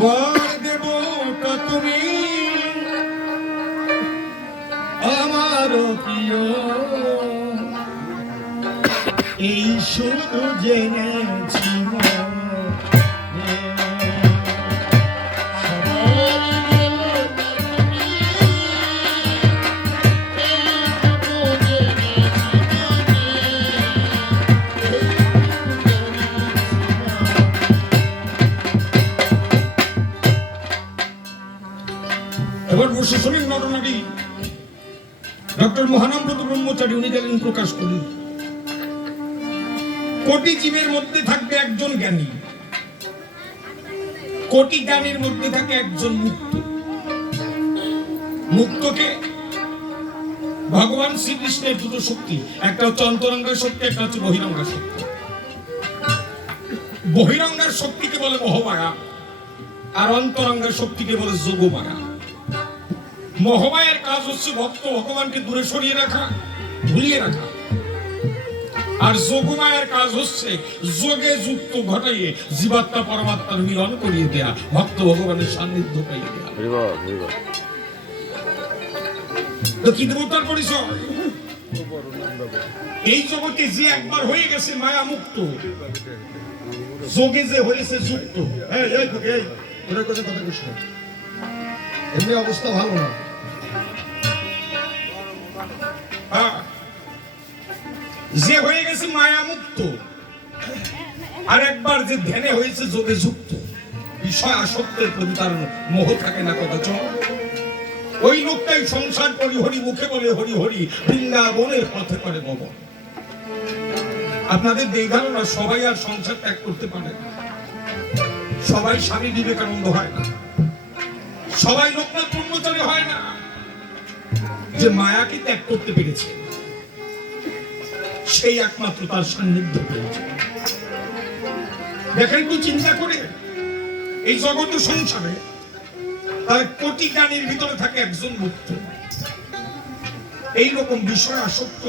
সবার দেবতা তুমি, আমার প্রিয়, এই শুধু জেনেছি এবার বসে শোনেন ঘটনাটি। ডক্টর মহানন্দ ব্রহ্মচারী উনি গেলেন প্রকাশ করি, কোটি জীবের মধ্যে থাকবে একজন জ্ঞানী, কোটি জ্ঞানীর মধ্যে থাকে একজন মুক্ত। মুক্তকে ভগবান শ্রীকৃষ্ণের দুটো শক্তি, একটা হচ্ছে অন্তরঙ্গের শক্তি, একটা হচ্ছে বহিরঙ্গের শক্তি। বহিরঙ্গের শক্তিকে বলে মোহমায়া, আর অন্তরঙ্গের শক্তিকে বলে যোগমায়া। মোহমায়ের কাজ হচ্ছে ভক্ত ভগবানকে দূরে সরিয়ে রাখা, ভুলিয়ে রাখা, আর যোগমায়ের কাজ হচ্ছে যোগে যুক্ত ঘটাইয়ে জীবাত্মা পরমাত্মার মিলন করিয়ে দেয়া, ভক্ত ভগবানের সান্নিধ্য পাইয়ে দেয়া। তো কি দেবতার পরিচয়? এই জগতে যে একবার হয়ে গেছে মায়া মুক্ত, যোগে যে হয়েছে যুক্ত, এমনি অবস্থা ভালো না। যে হয়ে গেছে মায়া মুক্ত, আর একবার যে ধ্যানে হয়েছে যোগে যুক্ত, বিষয় আসক্তের প্রতি তার মোহ থাকে না কত চল, ওই লোকটাই সংসার করি হরি, মুখে বলে হরি হরি, বৃন্দাবনের পথে করে গমন। আপনাদের এই ধারণা সবাই আর সংসার ত্যাগ করতে পারে না, সবাই স্বামী বিবেকানন্দ হয় না, সবাই লোকনাথ ব্রহ্মচারী হয় না। যে মায়াকে ত্যাগ করতে পেরেছে সেই একমাত্র তার সান্নিধ্য পেয়েছে। দেখেন একটু চিন্তা করে, এই জগৎ সংসারে তার কোটি জ্ঞানীর ভিতরে থাকে একজন মুক্ত। এইরকম বিষয় আসক্ত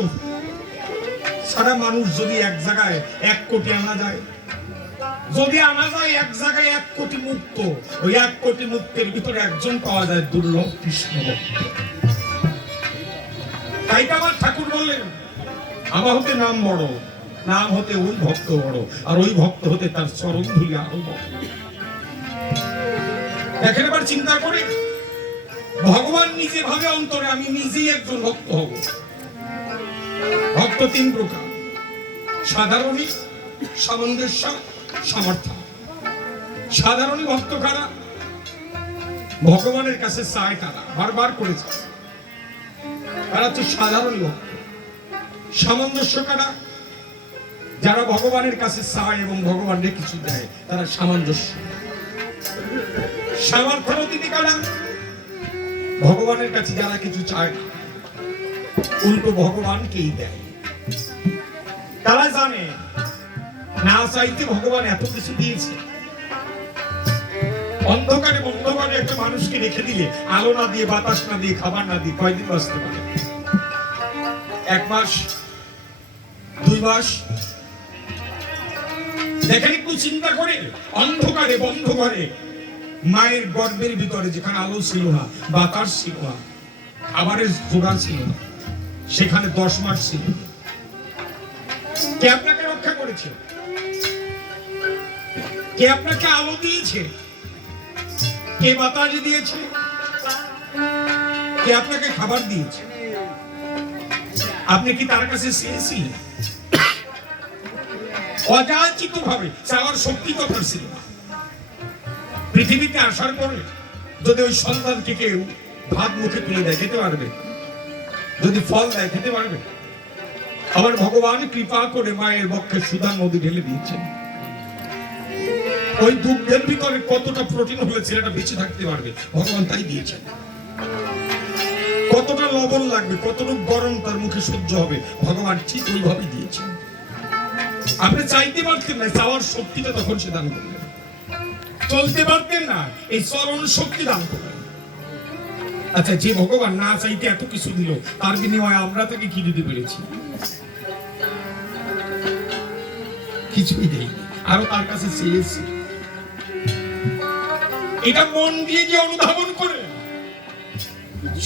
সারা মানুষ যদি এক জায়গায় 1 কোটি আনা যায়, যদি আনা যায় এক জায়গায় 1 কোটি মুক্ত, ওই 1 কোটি মুক্তের ভিতরে একজন পাওয়া যায় দুর্লভ কৃষ্ণ ভক্ত। তাই তো আমার ঠাকুর বললেন, আমার হতে নাম বড়, নাম হতে ওই ভক্ত বড়, আর ওই ভক্ত হতে তার চরণ ধুলি আরো বড়। দেখেন এবার চিন্তা করে, ভগবান নিজে ভাবে অন্তরে আমি নিজেই একজন ভক্ত হব। ভক্ত 3 প্রকার, সাধারণী, সামঞ্জস্য, সমর্থন। সাধারণী ভক্ত কারা? ভগবানের কাছে চায় তারা, বারবার করেছে, তারা হচ্ছে সাধারণ ভক্ত। সামঞ্জস্য কারা? যারা ভগবানের কাছে চায় এবং ভগবানকে কিছু দেয়, তারা সামঞ্জস্য। সমর্থনতিথি কারা? ভগবানের কাছে যারা কিছু চায় না, উল্টো ভগবানকেই দেয়। তারা জানে না চাইতে ভগবান এত কিছু দিয়েছে। অন্ধকারে বন্ধকারে একটা মানুষকে রেখে দিলে, আলো না দিয়ে, বাতাস না দিয়ে, খাবার না দিয়ে কয়দিন বাঁচতে পারে? 1 মাস, 2 মাস? দেখেন একটু চিন্তা করে, অন্ধকারে বন্ধ ঘরে মায়ের গর্ভের ভিতরে যেখানে আলো ছিল না, বাতাস ছিল না, খাবারের জোগাড় ছিল না, সেখানে 10 মাস ছিল। কে আপনাকে রক্ষা করেছে? কে আপনাকে আলো দিয়েছে? কে বাতাস দিয়েছে? কে আপনাকে খাবার দিয়েছে? আপনি কি তার কাছে চেয়েছিলেন? অযাচিত ভাবে চাওয়ার শক্তি কথা ছিল না। পৃথিবীতে আসার পরে যদি ওই সন্তানকে কেউ ভাত মুখে তুলে দেয়, খেতে পারবে? যদি ফল দেয়, খেতে পারবে? আবার ভগবান কৃপা করে মায়ের বক্ষে সুধা নদী ঢেলে দিয়েছেন। ওই দুধের ভিতরে কতটা প্রোটিন হলে ছেলেটা বেঁচে থাকতে পারবে, ভগবান তাই দিয়েছেন। কতটা লবণ লাগবে, কতটুকু গরম তার মুখে সহ্য হবে, ভগবান ঠিক ওইভাবে দিয়েছেন। আপনি চাইতে পারতেন না, চাওয়ার শক্তিটা তখন সে দান করলেন। চলতে পারতেন না, এই চরণ শক্তি দান করলেন। আচ্ছা, যে ভগবান না চাইতে এত কিছু দিল, তার বিনিময়ে আমরা তাকে কি দিতে পেরেছি? কিছুই দেয়নি, আরো তার কাছে চেয়েছি। এটা মন দিয়ে যে অনুধাবন করে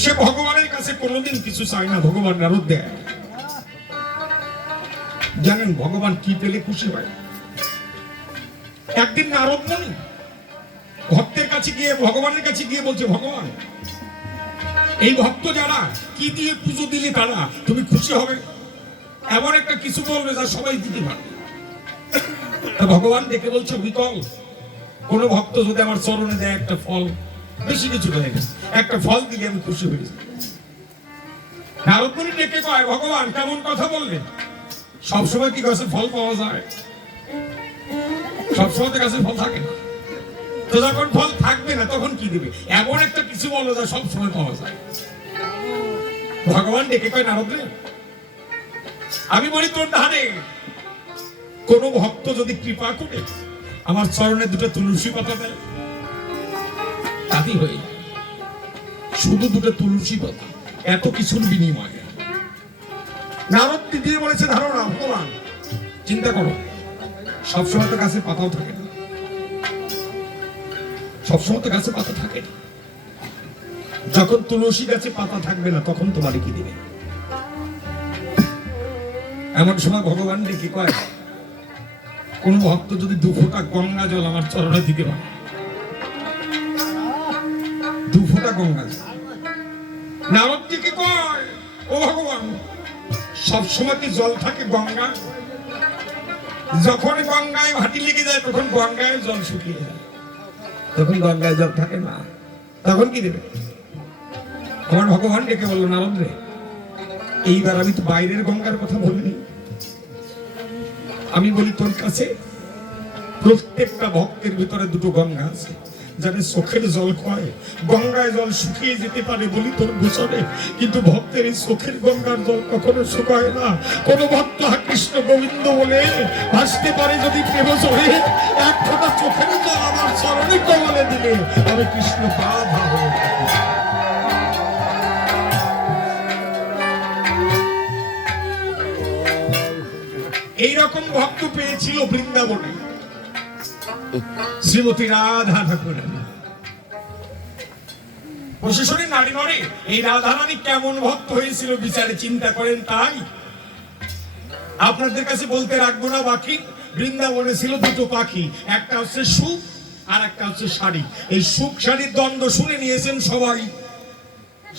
সে ভগবানের কাছে কোনোদিন কিছু চায় না, ভগবান আরো দেয়। জানেন ভগবান কি পেলে খুশি হয়? একদিন নারদ মুনি ভক্তের কাছে গিয়ে ভগবানের কাছে গিয়ে বলছে, ভগবান এই ভক্ত যারা কি দিয়ে পুজো দিলে তারা তুমি খুশি হবে, এমন একটা কিছু বলবে যা সবাই দিতে পারবে। ভগবান দেখে বলছে, বিকল কোন ভক্ত যদি আমার চরণে দেয় একটা ফল, বেশি কিছু দেয় না, একটা ফল দিলে আমি খুশি হয়ে যাই। নারদ মুনি ডেকে কয়, ভগবান কেমন কথা বললেন, সবসময় কি গাছে ফল পাওয়া যায়? সবসময় তো গাছে ফল থাকে না, তো যখন ফল থাকবে না তখন কি দিবে? এমন একটা কিছু বলো যা সবসময় পাওয়া যায়। ভগবান ডেকে কয়, নারদ রে, আমি বলি তোর ধারে কোন ভক্ত যদি কৃপা করে আমার চরণে দুটো তুলসী পাতা দেয়, তাতেই হয়ে যায়। শুধু দুটো তুলসী পাতা, এত কিছুর বিনিময়ে। নারদ দিয়ে বলেছে, ধারণা ভগবান চিন্তা করো, সবসময় তো গাছে পাতাও থাকে না, সবসময় তো গাছে পাতা থাকে না। যখন তুলসী গাছে পাতা থাকবে না তখন তোমার কি দিবে? এমন সময় ভগবান ডেকে কয়, কোন ভক্ত যদি 2 ফোঁটা গঙ্গা জল আমার চরণে দিতে পারে, 2 ফোঁটা গঙ্গা জল। নারদ ডেকে কয়, ও ভগবান সবসময় কি জল থাকে গঙ্গা? যখন গঙ্গায় ভাটি লেগে যায় তখন গঙ্গায় জল শুকিয়ে যায়, তখন গঙ্গায় জল থাকে না, তখন কি দেবে? আমার ভগবান ডেকে বললো, নারদ রে, এইবার আমি তো বাইরের গঙ্গার কথা বলিনি, আমি বলি তোর কাছে প্রত্যেকটা ভক্তের ভিতরে 2টো গঙ্গা আছে, যাদের চোখের জল কয় গঙ্গায় জল শুকিয়ে যেতে পারে বলি তোর গোচরে, কিন্তু ভক্তের এই চোখের গঙ্গার জল কখনো শুকায় না। কোন ভক্ত কৃষ্ণ গোবিন্দ বলে ভাসতে পারে যদি প্রেম চলে, এক ফোঁটা চোখের জল আমার চরণে কমলে দিলে আমি কৃষ্ণ বাধা হয়ে থাকি। এইরকম ভক্ত পেয়েছিল বৃন্দাবনে শ্রীমতী রাধা ঠাকুরানী। প্রশাসনের নারী নরে এই রাধারানী কেমন ভক্ত হয়েছিল বিচারে চিন্তা করেন। তাই আপনাদের কাছে বলতে রাখবো না বাকি, বৃন্দাবনে ছিল 2টো পাখি, একটা হচ্ছে সুখ আর একটা হচ্ছে শাড়ি। এই সুখ শাড়ির দ্বন্দ্ব শুনে নিয়েছেন সবাই,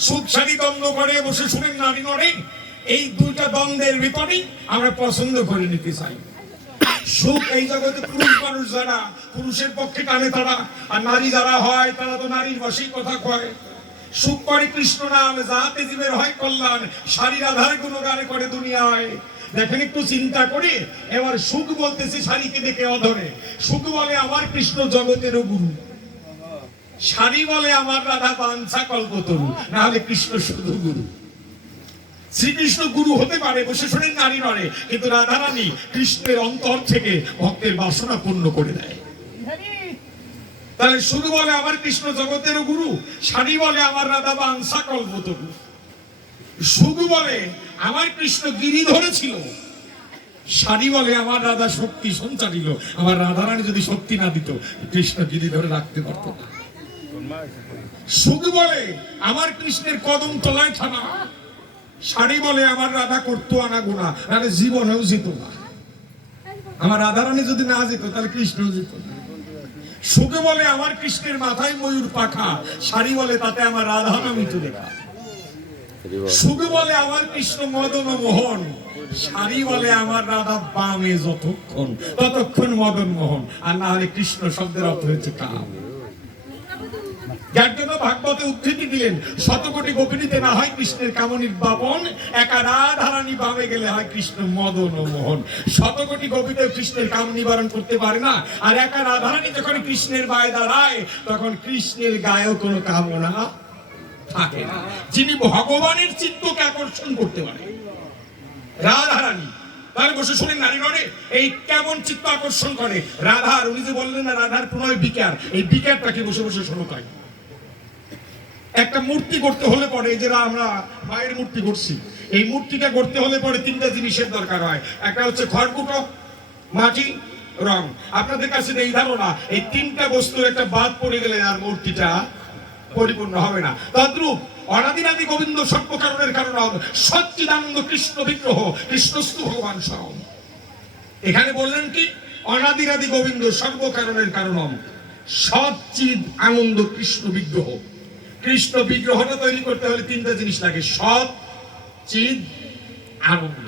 সুখ শাড়ি দ্বন্দ্ব করে বসে শুনেন নারী নরে। এই 2টা দ্বন্দ্বের ভিতরেই আমরা পছন্দ করে নিতে চাই। সুখ এই জগতে পুরুষ মানুষ যারা, পুরুষের পক্ষে টানে তারা, আর নারী যারা হয় তারা তো নারীর বসেই কথা কয়। সুখ করে কৃষ্ণ নাম, যাতে জীবের হয় কল্যাণ, শারীর আধার গুণগান করে দুনিয়ায়। দেখেন একটু চিন্তা করে, এবার সুখ বলতেছে শাড়িকে দেখে অধরে। সুখ বলে আমার কৃষ্ণ জগতেরও গুরু, শাড়ি বলে আমার রাধা বাঞ্ছা কল্পতরু, না হলে কৃষ্ণ শুধু গুরু। শ্রীকৃষ্ণ গুরু হতে পারে বসে শোনেন নারী নরে, কিন্তু রাধারানী কৃষ্ণের অন্তর থেকে ভক্তের বাসনা পূর্ণ করে দেয়। তাহলে শুধু বলে আমার কৃষ্ণ জগতেরও গুরু, শাড়ি বলে আমার রাধা বাঞ্ছা কল্পতরু। শুধু বলে আমার কৃষ্ণ গিরি ধরেছিল, শাড়ি বলে আমার রাধা শক্তি সঞ্চারিল। আমার রাধারানী যদি শক্তি না দিত কৃষ্ণ গিরি ধরে রাখতে পারত না। শুধু বলে আমার কৃষ্ণের কদম তলায় থানা, শাড়ি বলে আমার রাধা করতো আনাগোনা, নাহলে জীবনেও যেত না। আমার রাধারানী যদি না যেত তাহলে কৃষ্ণও যেত না। সুখে বলে আমার কৃষ্ণের মাথায় ময়ূর পাখা, শাড়ি বলে তাতে আমার রাধা নামিত লেখা। সুখে বলে আমার কৃষ্ণ মদন মোহন, শাড়ি বলে আমার রাধা বামে যতক্ষণ ততক্ষণ মদন মোহন, আর না হলে কৃষ্ণ শব্দের অর্থ হচ্ছে কাম। যার জন্য ভাগবতে উদ্ধৃতি দিলেন, শতকোটি গোপিনীতে না হয় কৃষ্ণের কামনির বাবন, একা রাধারানী বামে গেলে হয় কৃষ্ণ মদন ও মোহন। শতকোটি গোপীতে কৃষ্ণের কাম নিবারণ করতে পারে না, আর একা রাধারানী যখন কৃষ্ণের গায়ে দাঁড়ায় তখন কৃষ্ণের গায়েও কোনো কামনা থাকে না। যিনি ভগবানের চিত্তকে আকর্ষণ করতে পারে রাধারানী, তাহলে বসে শুনেন নারী নরে এই কেমন চিত্ত আকর্ষণ করে রাধার। উনি যে বললেন না রাধার প্রণয় বিকার, এই বিকারটাকে বসে বসে শোনো। তাই একটা মূর্তি করতে হলে পরে, যে আমরা মায়ের মূর্তি করছি, এই মূর্তিটা করতে হলে পরে 3টা জিনিসের দরকার হয়। একটা হচ্ছে খড়কুটো, মাটি, রং। আপনাদের কাছে এই ধারণা এই তিনটা বস্তুর একটা বাদ পড়ে গেলে আর মূর্তিটা পরিপূর্ণ হবে না। তদ্রূপ অনাদিনাদি গোবিন্দ সর্বকারণের কারণ, সচ্চিদানন্দ কৃষ্ণ বিগ্রহ, কৃষ্ণস্তু ভগবান স্বয়ং। এখানে বললেন কি, অনাদিনাদি গোবিন্দ সর্বকারণের কারণম, সচ্চিদ আনন্দ কৃষ্ণ বিগ্রহ। কৃষ্ণ বিগ্রহটা তৈরি করতে হলে তিনটা জিনিস লাগে, সৎ, চিদ, আনন্দ।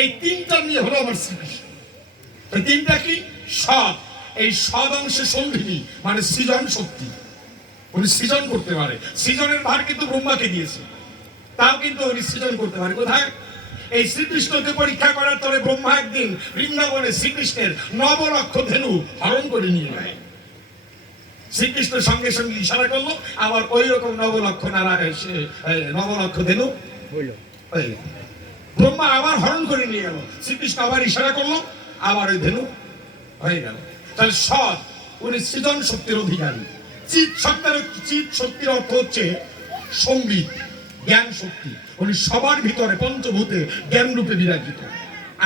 এই তিনটা নিয়ে হলো আমার শ্রীকৃষ্ণ। এই তিনটা কি? সৎ, এই সৎ অংশে সঙ্গিনী মানে সৃজন শক্তি, উনি সৃজন করতে পারে। সৃজনের ভার কিন্তু ব্রহ্মাকে দিয়েছে, তাও কিন্তু উনি সৃজন করতে পারে। কোথায়? এই শ্রীকৃষ্ণকে পরীক্ষা করার পরে ব্রহ্মা একদিন বৃন্দাবনে শ্রীকৃষ্ণের 9 লক্ষ ধেনু হরণ করে নিয়ে যায়। শ্রীকৃষ্ণ সঙ্গে সঙ্গে ইশারা করলো, আবার ওই রকম 9 লক্ষ নারায়ণ 9 লক্ষ ধেনু হইল। ব্রহ্মা আবার হরণ করে নিয়ে গেল, শ্রীকৃষ্ণ আবার ইশারা করলো, আবার ওই ধেনু হয়ে গেল। তাহলে সৎ, উনি সৃজন শক্তির অধিকারী। চিৎ শক্তির অর্থ হচ্ছে সঙ্গীত, জ্ঞান শক্তি। উনি সবার ভিতরে পঞ্চভূতে জ্ঞান রূপে বিরাজিত।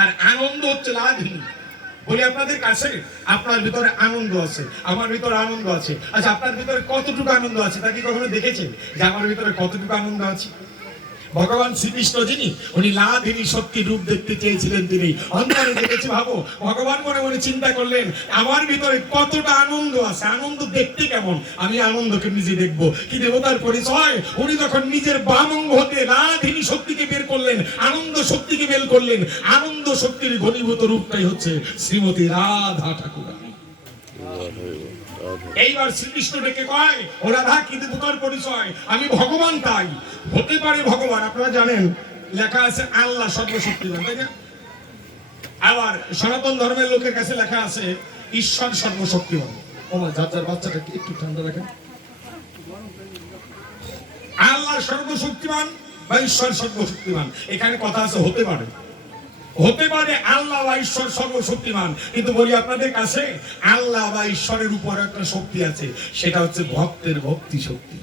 আর আনন্দ হচ্ছে লাধিনী। বলি আপনাদের কাছে, আপনার ভিতরে আনন্দ আছে, আমার ভিতরে আনন্দ আছে। আচ্ছা, আপনার ভিতরে কতটুকু আনন্দ আছে তা কি কখনো দেখেছেন যে আমার ভিতরে কতটুকু আনন্দ আছে? ভগবান শ্রীকৃষ্ণ যিনি, উনি লাধিনী শক্তির রূপ দেখতে চেয়েছিলেন, তিনি অন্তরে দেখেছে। ভাবো, ভগবান মনে মনে চিন্তা করলেন আমার ভিতরে কতটা আনন্দ আছে, আনন্দ দেখতে কেমন, আমি আনন্দকে নিজে দেখবো। কি দেবতার পরিচয়! উনি যখন নিজের বাম অঙ্গ হতে লাধিনী শক্তিকে বের করলেন, আনন্দ শক্তিকে বের করলেন। আনন্দ শক্তির ঘনীভূত রূপটাই হচ্ছে শ্রীমতী রাধা ঠাকুরানী। এইবার শ্রীকৃষ্ণ ডেকে কয়, ও রাধা, কি দেবতার পরিচয়? আমি ভগবান। তাই হতে পারে ভগবান। আপনারা জানেন লেখা আছে আল্লাহ সর্বশক্তিমান, তাই না? আবার সনাতন ধর্মের লোকের কাছে লেখা আছে ঈশ্বর সর্বশক্তিমান। যার বাচ্চাটা একটু ঠান্ডা রাখেন। আল্লাহ সর্বশক্তিমান বা ঈশ্বর সর্বশক্তিমান, এখানে কথা আছে হতে পারে। হতে পারে আল্লাহ বা ঈশ্বর সর্বশক্তিমান, কিন্তু বলি আপনাদের কাছে আল্লাহ বা ঈশ্বরের উপর একটা শক্তি আছে, সেটা হচ্ছে ভক্তের ভক্তি শক্তি।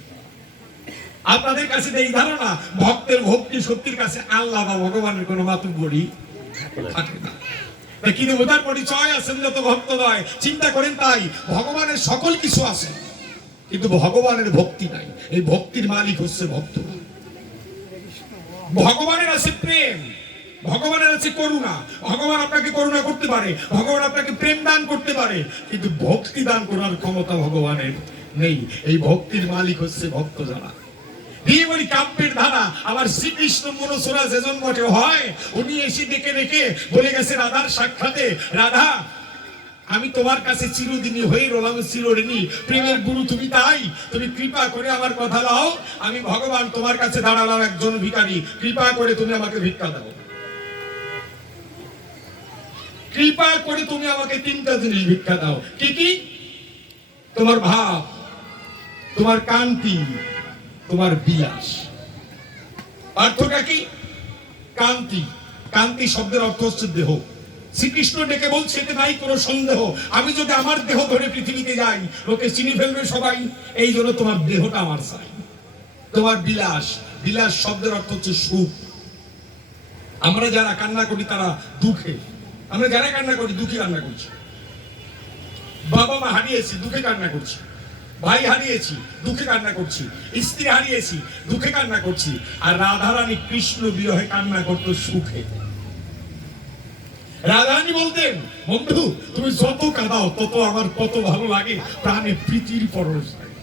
আপনাদের কাছে এই ধারণা, ভক্তের ভক্তি শক্তির কাছে আল্লাহ বা ভগবানের কোনো মাতুব্বরি থাকে না। কি দেবতার পরিচয় আছেন যত ভক্তদয়, চিন্তা করেন। তাই ভগবানের সকল কিছু আছে, কিন্তু ভগবানের ভক্তি নাই। এই ভক্তির মালিক হচ্ছে ভক্ত। ভগবানের আছে প্রেম, ভগবানের আছে করুণা। ভগবান আপনাকে করুণা করতে পারে, ভগবান আপনাকে প্রেম দান করতে পারে, কিন্তু ভক্তি দান করার ক্ষমতা ভগবানের নেই। এই ভক্তির মালিক হচ্ছে ভক্ত যারা। বলি কাব্যের ধারা আমার শ্রীকৃষ্ণ মনসুরা যেজন বটে হয়, উনি এসে ডেকে ডেকে বলে গেছে রাধার সাক্ষাতে, রাধা, আমি তোমার কাছে চিরদিনই হয়ে রলাম চিরঋণী। প্রেমের গুরু তুমি, তাই তুমি কৃপা করে আমার কথা দাও। আমি ভগবান তোমার কাছে দাঁড়ালাম একজন ভিখারি, কৃপা করে তুমি আমাকে ভিক্ষা দাও। কৃপা করে তুমি আমাকে 3টা জিনিস ভিক্ষা দাও। কি কি? তোমার ভাব, তোমার কান্তি, তোমার বিলাস। অর্থটা কি? কান্তি। কান্তি শব্দের অর্থ হচ্ছে দেহ। শ্রীকৃষ্ণ ডেকে বলছে, এতে নাই কোনো সন্দেহ, আমি যদি আমার দেহ ধরে পৃথিবীতে যাই, লোকে চিনি ফেলবে সবাই, এই জন্য তোমার দেহটা আমার চাই। তোমার বিলাস। বিলাস শব্দের অর্থ হচ্ছে সুখ। আমরা যারা কান্না করি তারা দুঃখে, আমরা যারা কান্না করি দুঃখে কান্না করছি। বাবা মা হারিয়েছি, দুঃখে কান্না করছি। ভাই হারিয়েছি, দুঃখে কান্না করছি। স্ত্রী হারিয়েছি, দুঃখে কান্না করছি। আর রাধারানী কৃষ্ণ বিরহে কান্না করতো সুখে। রাধারানী বলতেন, বন্ধু তুমি যত কাঁদাও তত আমার কত ভালো লাগে, প্রাণে প্রীতির পরশ লাগে।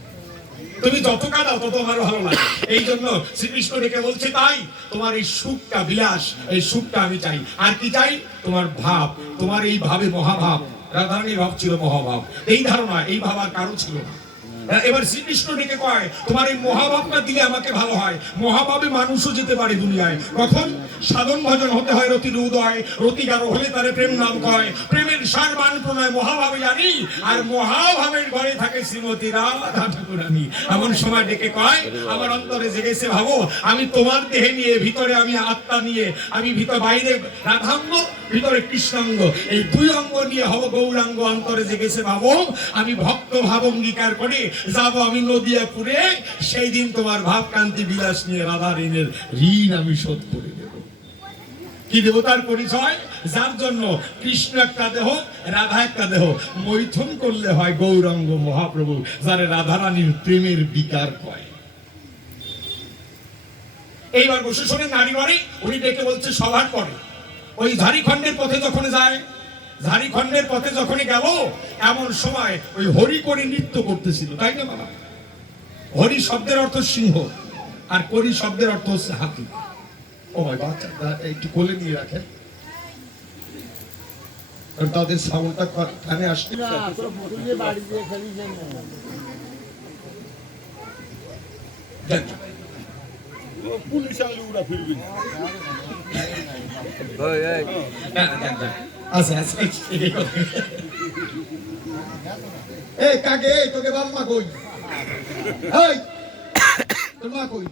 তুমি যত কাঁদাও তত আমার ভালো লাগে। এই জন্য শ্রীকৃষ্ণ ডেকে বলছে, তাই তোমার এই সুখটা, বিলাস, এই সুখটা আমি চাই। আর কি চাই? তোমার ভাব। তোমার এই ভাবে মহাভাব। রাধারানীর ভাব ছিল মহাভাব। এই ধারণা, এই ভাব আর কারো ছিল না। এবার শ্রীকৃষ্ণ ডেকে কয়, তোমার এই মহাভাবটা দিলে আমাকে ভালো হয়। মহাভাবে মানুষও যেতে পারে দুনিয়ায়। কখন? সাধন ভজন হতে হয় রতির উদয়, রতি গারো হলে তারে প্রেম নাম কয়। প্রেমের সারবান প্রণয় মহাভাবে জানি, আর মহাভাবের ঘরে থাকে শ্রীমতী রাধা ঠাকুরানী। এমন সময় ডেকে কয়, আমার অন্তরে জেগেছে ভাবো, আমি তোমার দেহে নিয়ে, ভিতরে আমি আত্মা নিয়ে, আমি ভিতর বাইরে রাধাঙ্গ, ভিতরে কৃষ্ণাঙ্গ, এই 2 অঙ্গ নিয়ে হব গৌরাঙ্গ। অন্তরে জেগেছে ভাবো, আমি ভক্ত ভাব অঙ্গীকার করে যাব আমি নদিয়াপুরে, সেই দিন তোমার ভাব কান্তি বিলাস নিয়ে রাধা ঋণের ঋণ আমি শোধ করে দেব। কি দেবতার পরিচয়? যার জন্য কৃষ্ণ একটা দেহ, রাধা একটা দেহ, মৈথুন করলে হয় গৌরাঙ্গ মহাপ্রভু, যারে রাধারানীর প্রেমের বিকার কয়। এইবার বসে শোনেন নারী বাড়ি, উনি ডেকে বলছে সভার পরে ওই ঝাড়িখণ্ডের পথে যখন যায়, ঝাড়িখণ্ডের পথে যখনই গেল, এমন সময় ওই হরি করে নৃত্য করতেছিল, তাই না বাবা? হরি শব্দের অর্থ সিংহ, আর করি শব্দের অর্থ হচ্ছে হাতি। ও ভাই বাচ্চা একটু কোলে নিয়ে রাখেন, তাদের সাউন্ডটা কানে আসছে। পুলিশ আনলে ওরা ফিরবি না। আচ্ছা আচ্ছা, এই কাকে, তোকে বাম্মা কই? এই তোর মা কই?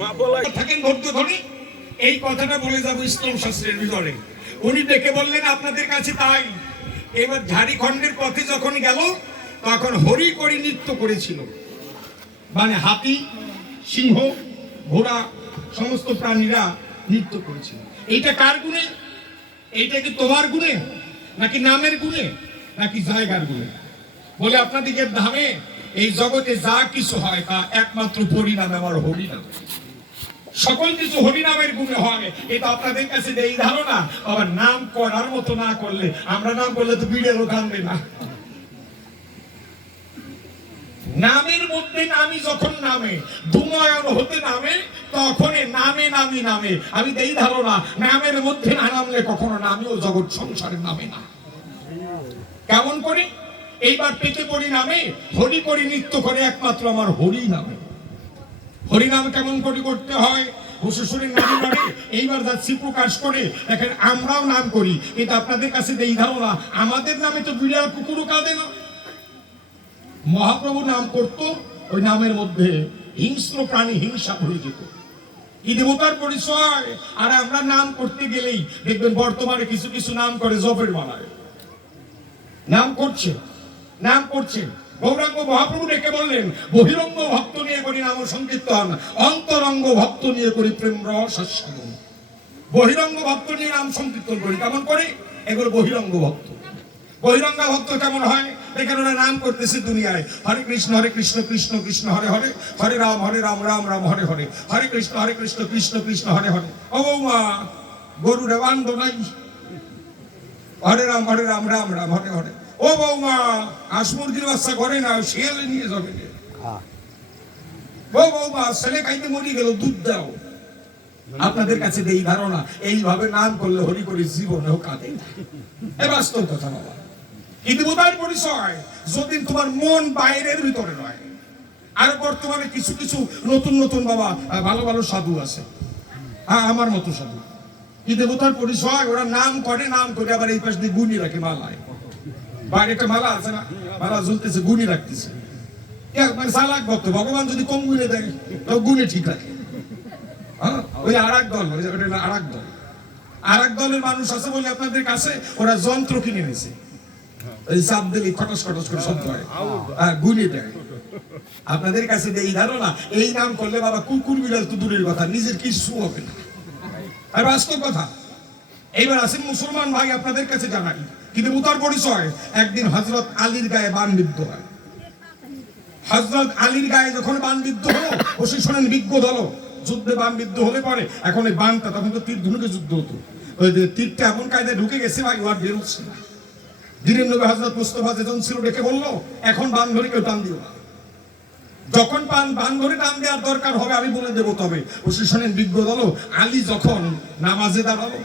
মা বলাই থাকেন ধৈর্য ধরে, এই কথাটা বলে যাবো ইসলাম শাস্ত্রের ভিতরে। উনি ডেকে বললেন আপনাদের কাছে তাই। এবার ঝাড়িখণ্ডের পথে যখন গেল, তখন হরি করি নৃত্য করেছিল, মানে হাতি, সিংহ, ঘোড়া, সমস্ত প্রাণীরা নৃত্য করেছিল। এইটা কার গুণে? এইটা কি তোমার গুণে, নাকি নামের গুণে, নাকি জায়গার গুণে? বলে আপনাদিকে ধামে এই জগতে যা কিছু হয় তা একমাত্র পরিণাম আমার হরিনাম। সকল কিছু হরিনামের গুণে হয়, এটা আপনাদের কাছে এই ধারণা। আবার নাম করার মতো না করলে, আমরা নাম করলে তো বিড়েরও কানবে না। নামের মধ্যে নামি যখন নামে, দুনয়ন হতে নামে, তখন নামে নামি নামে। আমি এই ধারণা, নামের মধ্যে না নামলে কখনো নামেও জগৎ সংসারের নামে না। কেমন করে? এইবার পেটে পড়ি নামে, হরি করি নৃত্য করে একমাত্র আমার হরি নামে। হরিনাম কেমন করে করতে হয়? শ্বশুরের নামে নামে এইবার যাচ্ছি প্রকাশ করে, দেখেন আমরাও নাম করি, কিন্তু আপনাদের কাছে এই ধারণা আমাদের নামে তো বিড়াল কুকুরও কাঁদে না। মহাপ্রভু নাম করতো, ওই নামের মধ্যে হিংস্র প্রাণী হিংসা হয়ে যেত। কি দেবতার পরিচয়! আর আমরা নাম করতে গেলেই দেখবেন বর্তমানে কিছু কিছু নাম করে জপের মালায় নাম করছে, নাম করছে। গৌরাঙ্গ মহাপ্রভু ডেকে বললেন, বহিরঙ্গ ভক্ত নিয়ে করি নাম সংকীর্তন, অন্তরঙ্গ ভক্ত নিয়ে করি প্রেম রস আস্বাদন। বহিরঙ্গ ভক্ত নিয়ে নাম সংকীর্তন করি। কেমন করে? এগুলো বহিরঙ্গ ভক্ত। বহিরঙ্গ ভক্ত কেমন হয়? দেখেন ওরা নাম করতেছে দুনিয়ায়, হরে কৃষ্ণ কৃষ্ণ কৃষ্ণ হরে হরে, হরে রাম রাম রাম হরে হরে, হরে কৃষ্ণ কৃষ্ণ কৃষ্ণ হরে হরে। ও বৌমা, গরুরে বান্ধ নাই, হরে রাম রাম রাম হরে হরে। ও বৌমা, হাঁস মুরগির বাচ্চা করে না, শিয়ালে নিয়ে যাবে। ও বৌমা, ছেলে খাইতে মরি গেল, দুধ দাও। আপনাদের কাছে এই ধারণা, এইভাবে নাম করলে হরি করে জীবনেও কাঁদে। এ বাস্তব কথা বাবা। কিন্তু বোধার পরিচয় যদি তোমার মন বাইরের ভিতরে নয়। আর বর্তমানে কিছু কিছু নতুন নতুন বাবা ভালো ভালো সাধু আছে, আমার মতো সাধু। কি দেবতার পরিচয়? ওরা নাম করে, নাম করে আবার এই পাশ দিয়ে গুণি রাখে মালায়। বাইরে একটা মালা আছে না, মালা ঝুলতেছে, গুণি রাখতেছে। মানে চালাক ভক্ত। ভগবান যদি কম গুণে দেয় তো গুণে ঠিক রাখে। ওই আর এক দল, আর এক দল, আর এক দলের মানুষ আছে বলে আপনাদের কাছে ওরা যন্ত্র কিনে নিয়েছে, ওই চাপ দিলে খটস খটস করে শব্দ হয়, গুণে দেয়। আপনাদের কাছে এই ধারণা, এই নাম করলে বাবা কুকুর বিড়াল তো দূরের কথা, নিজের কিছু হবে না। আর বাস্তব কথা। এইবার আছেন মুসলমান ভাই, আপনাদের কাছে জানাই কিন্তু উতার পরিচয়। একদিন হযরত আলীর গায়ে বাণ বিদ্ধ হয়। হযরত আলীর গায়ে যখন বাণ বিদ্ধ হলো, বসে শোনেন বিজ্ঞ হলো, যুদ্ধে বাণ বিদ্ধ হলে পরে এখন ওই বাণটা, তখন তো তীর ধনুকে যুদ্ধ হতো, ওই তীরটা এমন কায়দায় ঢুকে গেছে ভাই, আর বের হচ্ছে না। দিনের নবী হযরত মুস্তাফা যেজন ছিল ডেকে বললো, এখন বাণ ধরে কেউ টান দিও না, যখন বাণ ধরে টান দেওয়ার দরকার হবে আমি বলে দেবো। তবে বসে শোনেন বিজ্ঞ হলো, আলী যখন নামাজে দাঁড়ালো,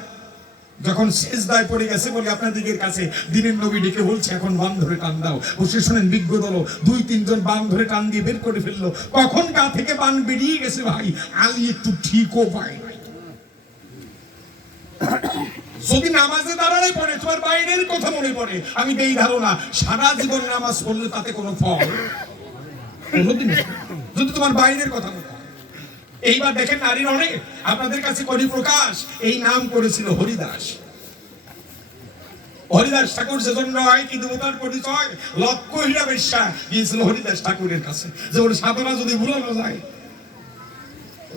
যখন সেজদায় পড়ে গেছে বলে আপনাদের কাছে দিনের নবী ডেকে বলছে এখন বাণ ধরে টান দাও। বসে শোনেন বিজ্ঞ দল, দুই তিনজন বাণ ধরে টান দিয়ে বের করে ফেললো। কখন গা থেকে বাণ বেরিয়ে গেছে ভাই, আলী একটু ঠিকও পায় নাই। যদি নামাজে দাঁড়ালে পড়ে তোমার বাইরের কথা মনে পড়ে, আমি এই ধারণা সারা জীবন নামাজ পড়লে তাতে কোনো ফল কোনোদিন, যদি তোমার বাইরের কথা মনে। এইবার দেখেন নারীর অনেক, আপনাদের কাছে করি প্রকাশ, এই নাম করেছিল হরিদাস। হরিদাস ঠাকুর সেজন্য হয় কিন্তু তার পরিচয় লক্ষ হীরা বেশ্যা গিয়েছিল হরিদাস ঠাকুরের কাছে, যে ওর সাধনা যদি ভুলানো যায়।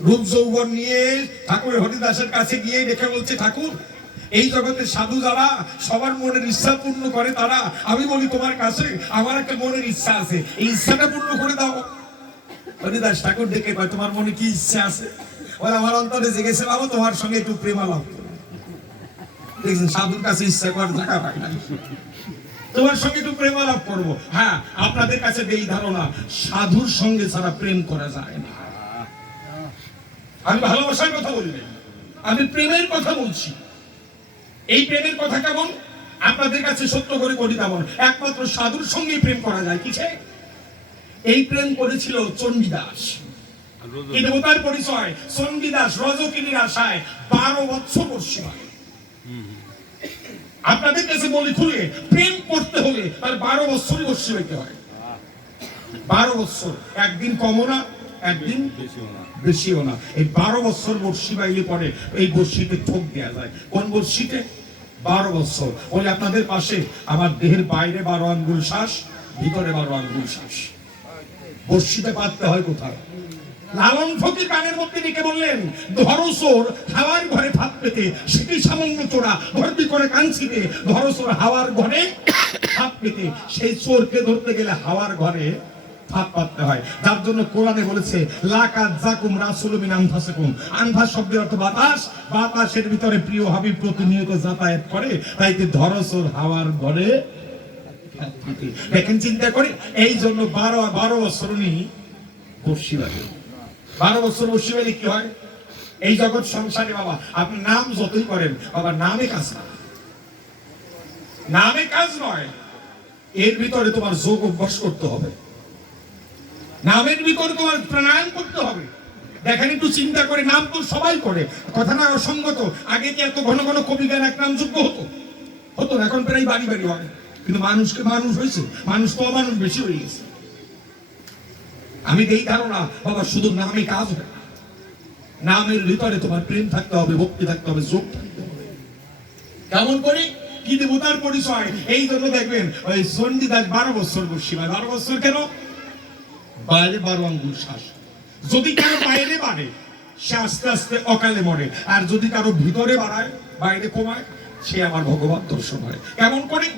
রূপ যৌবন নিয়ে ঠাকুর হরিদাসের কাছে গিয়ে দেখে বলছে, ঠাকুর এই জগতে সাধু যারা সবার মনের ইচ্ছা পূর্ণ করে তারা, আমি বলি তোমার কাছে আমার একটা মনের ইচ্ছা আছে, এই ইচ্ছাটা পূর্ণ করে দাও। হরিদাস ঠাকুর ডেকে কয়, তোমার মনে কি ইচ্ছা আছে? বলে, আমার অন্তরে জেগেছে বাবা তোমার সঙ্গে একটু প্রেমালাপ। দেখছেন সাধুর কাছে ইচ্ছা করার জায়গা পাই না, তোমার সঙ্গে একটু প্রেমালাপ করবো। হ্যাঁ, আপনাদের কাছে এই ধারণা সাধুর সঙ্গে ছাড়া প্রেম করা যায় না। আমি ভালোবাসার কথা বলি না, আমি প্রেমের কথা বলছি। এই প্রেমের কথা কেমন আপনাদের কাছে সত্য করে বলি তেমন, একমাত্র সাধুর সঙ্গেই প্রেম করা যায়। কিসে? এই প্রেম করেছিল চণ্ডীদাস, এই দেবতার পরিচয়। চণ্ডীদাস রজকিনীর আশায় 12 বছর বর্ষী হয়। আপনাদের কাছে বলি খুলে, প্রেম করতে হলে তার 12 বছর বর্ষী হইতে হয়। 12 বছর, একদিন কমও না, একদিন বেশিও না। এই 12 বছর বর্ষী বাইলে পরে এই বর্ষিতে ঠোক দেওয়া যায়। কোন বর্ষিতে? 12 বছর। ওই আপনাদের পাশে আমার দেহের বাইরে 12 আঙ্গুল শ্বাস, ভিতরে 12 আঙ্গুল শ্বাস। বর্ষিতে পাততে হয় কোথায়? লালন ফকির গানের মধ্যে লিখে বললেন, ধরো চোর হাওয়ার ঘরে ফাঁদ পেতে, সেটি সামান্য চোরা ভর্তি করে কাঞ্চিতে, ধরো চোর হাওয়ার ঘরে ফাঁদ পেতে। সেই চোরকে ধরতে গেলে হাওয়ার ঘরে ফাঁদ পাততে হয়। যার জন্য কোরআনে বলেছে, লাকাত জাকুম রাসূলুম মিন আনফুসিকুম। আনফাস শব্দের অর্থ বাতাস, বাতাসের ভিতরে প্রিয় হাবিব প্রতিনিয়ত যাতায়াত করে, তাই যে ধরো চোর হাওয়ার ঘরে ফাঁদ পেতে। দেখেন চিন্তা করে, এই জন্য 12 বছর উনি বর্ষী লাগে। 12 বছর বর্ষী হলে কি হয়? এই জগৎ সংসারে বাবা আপনি নাম যতই করেন বাবা, নামে কাজ না, নামে কাজ নয়। এর ভিতরে তোমার যোগ অভ্যাস করতে হবে, নামের ভিতরে তোমার প্রাণায়াম করতে হবে। দেখেন একটু চিন্তা করে, নাম তো সবাই করে, কথা না অসঙ্গত। আগে কি এত ঘন ঘন কবি গান এক নাম যোগ্য হতো? হতো না, এখন প্রায় বাড়ি বাড়ি হয়। কিন্তু মানুষকে মানুষ হয়েছে, মানুষ তো অমানুষ বেশি হয়ে গেছে। আমি এই ধারণা বাবা শুধু নামে কাজ হবে না, নামের ভিতরে তোমার প্রেম থাকতে হবে, ভক্তি থাকতে হবে, যোগ থাকতে হবে। কেমন করে? কি দেবতার পরিচয়। এই জন্য দেখবেন ওই চণ্ডীদাস 12 বছর বর্ষী হয়। 12 বছর কেন? বাইরে 12 আঙ্গুল শ্বাস। যদি কারো বাইরে বাড়ে সে আস্তে আস্তে অকালে মরে, আর যদি কারো ভিতরে বাড়ায়, বাইরে কমায়, সে আমার ভগবান দর্শন হয়। কেমন করে?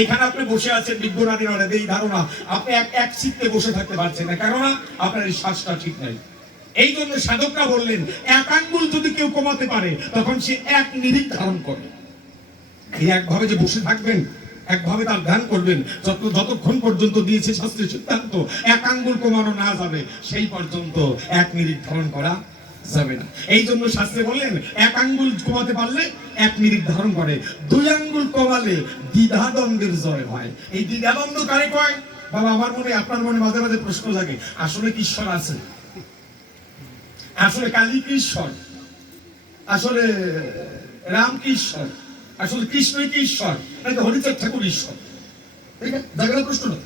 এখানে আপনি বসে আছেন বিজ্ঞানীরা এই ধারণা, আপনি এক চিত্তে বসে থাকতে পারছেন না, কেননা আপনার এই শ্বাসটা ঠিক নাই। এই জন্য সাধকরা বললেন, এক আঙ্গুল যদি কেউ কমাতে পারে তখন সে এক নিরিখ ধারণ করে। এই একভাবে যে বসে থাকবেন, একভাবে তার ধ্যান করবেন, যতক্ষণ পর্যন্ত দিয়েছে শাস্ত্রের সিদ্ধান্ত, এক আঙ্গুল কমানো না যাবে সেই পর্যন্ত এক নিরিখ ধারণ করা যাবে না। এই জন্য শাস্ত্রে বলেন, এক আঙ্গুল কমাতে পারলে এক নিরিখ ধারণ করে, 2 আঙ্গুল কমালে দ্বিধাদ্বন্দ্বের জয় হয়। এই দ্বিধাদ্বন্দ্ব কারে কয়? বাবা আমার মনে, আপনার মনে মাঝে মাঝে প্রশ্ন জাগে, আসলে কি ঈশ্বর আছে? আসলে কালী কি ঈশ্বর? আসলে রাম কি ঈশ্বর? আসলে কৃষ্ণই কি ঈশ্বর? নাকি হরিচাঁদ ঠাকুর ঈশ্বর? ঠিক আছে, জায়গাটা প্রশ্ন না।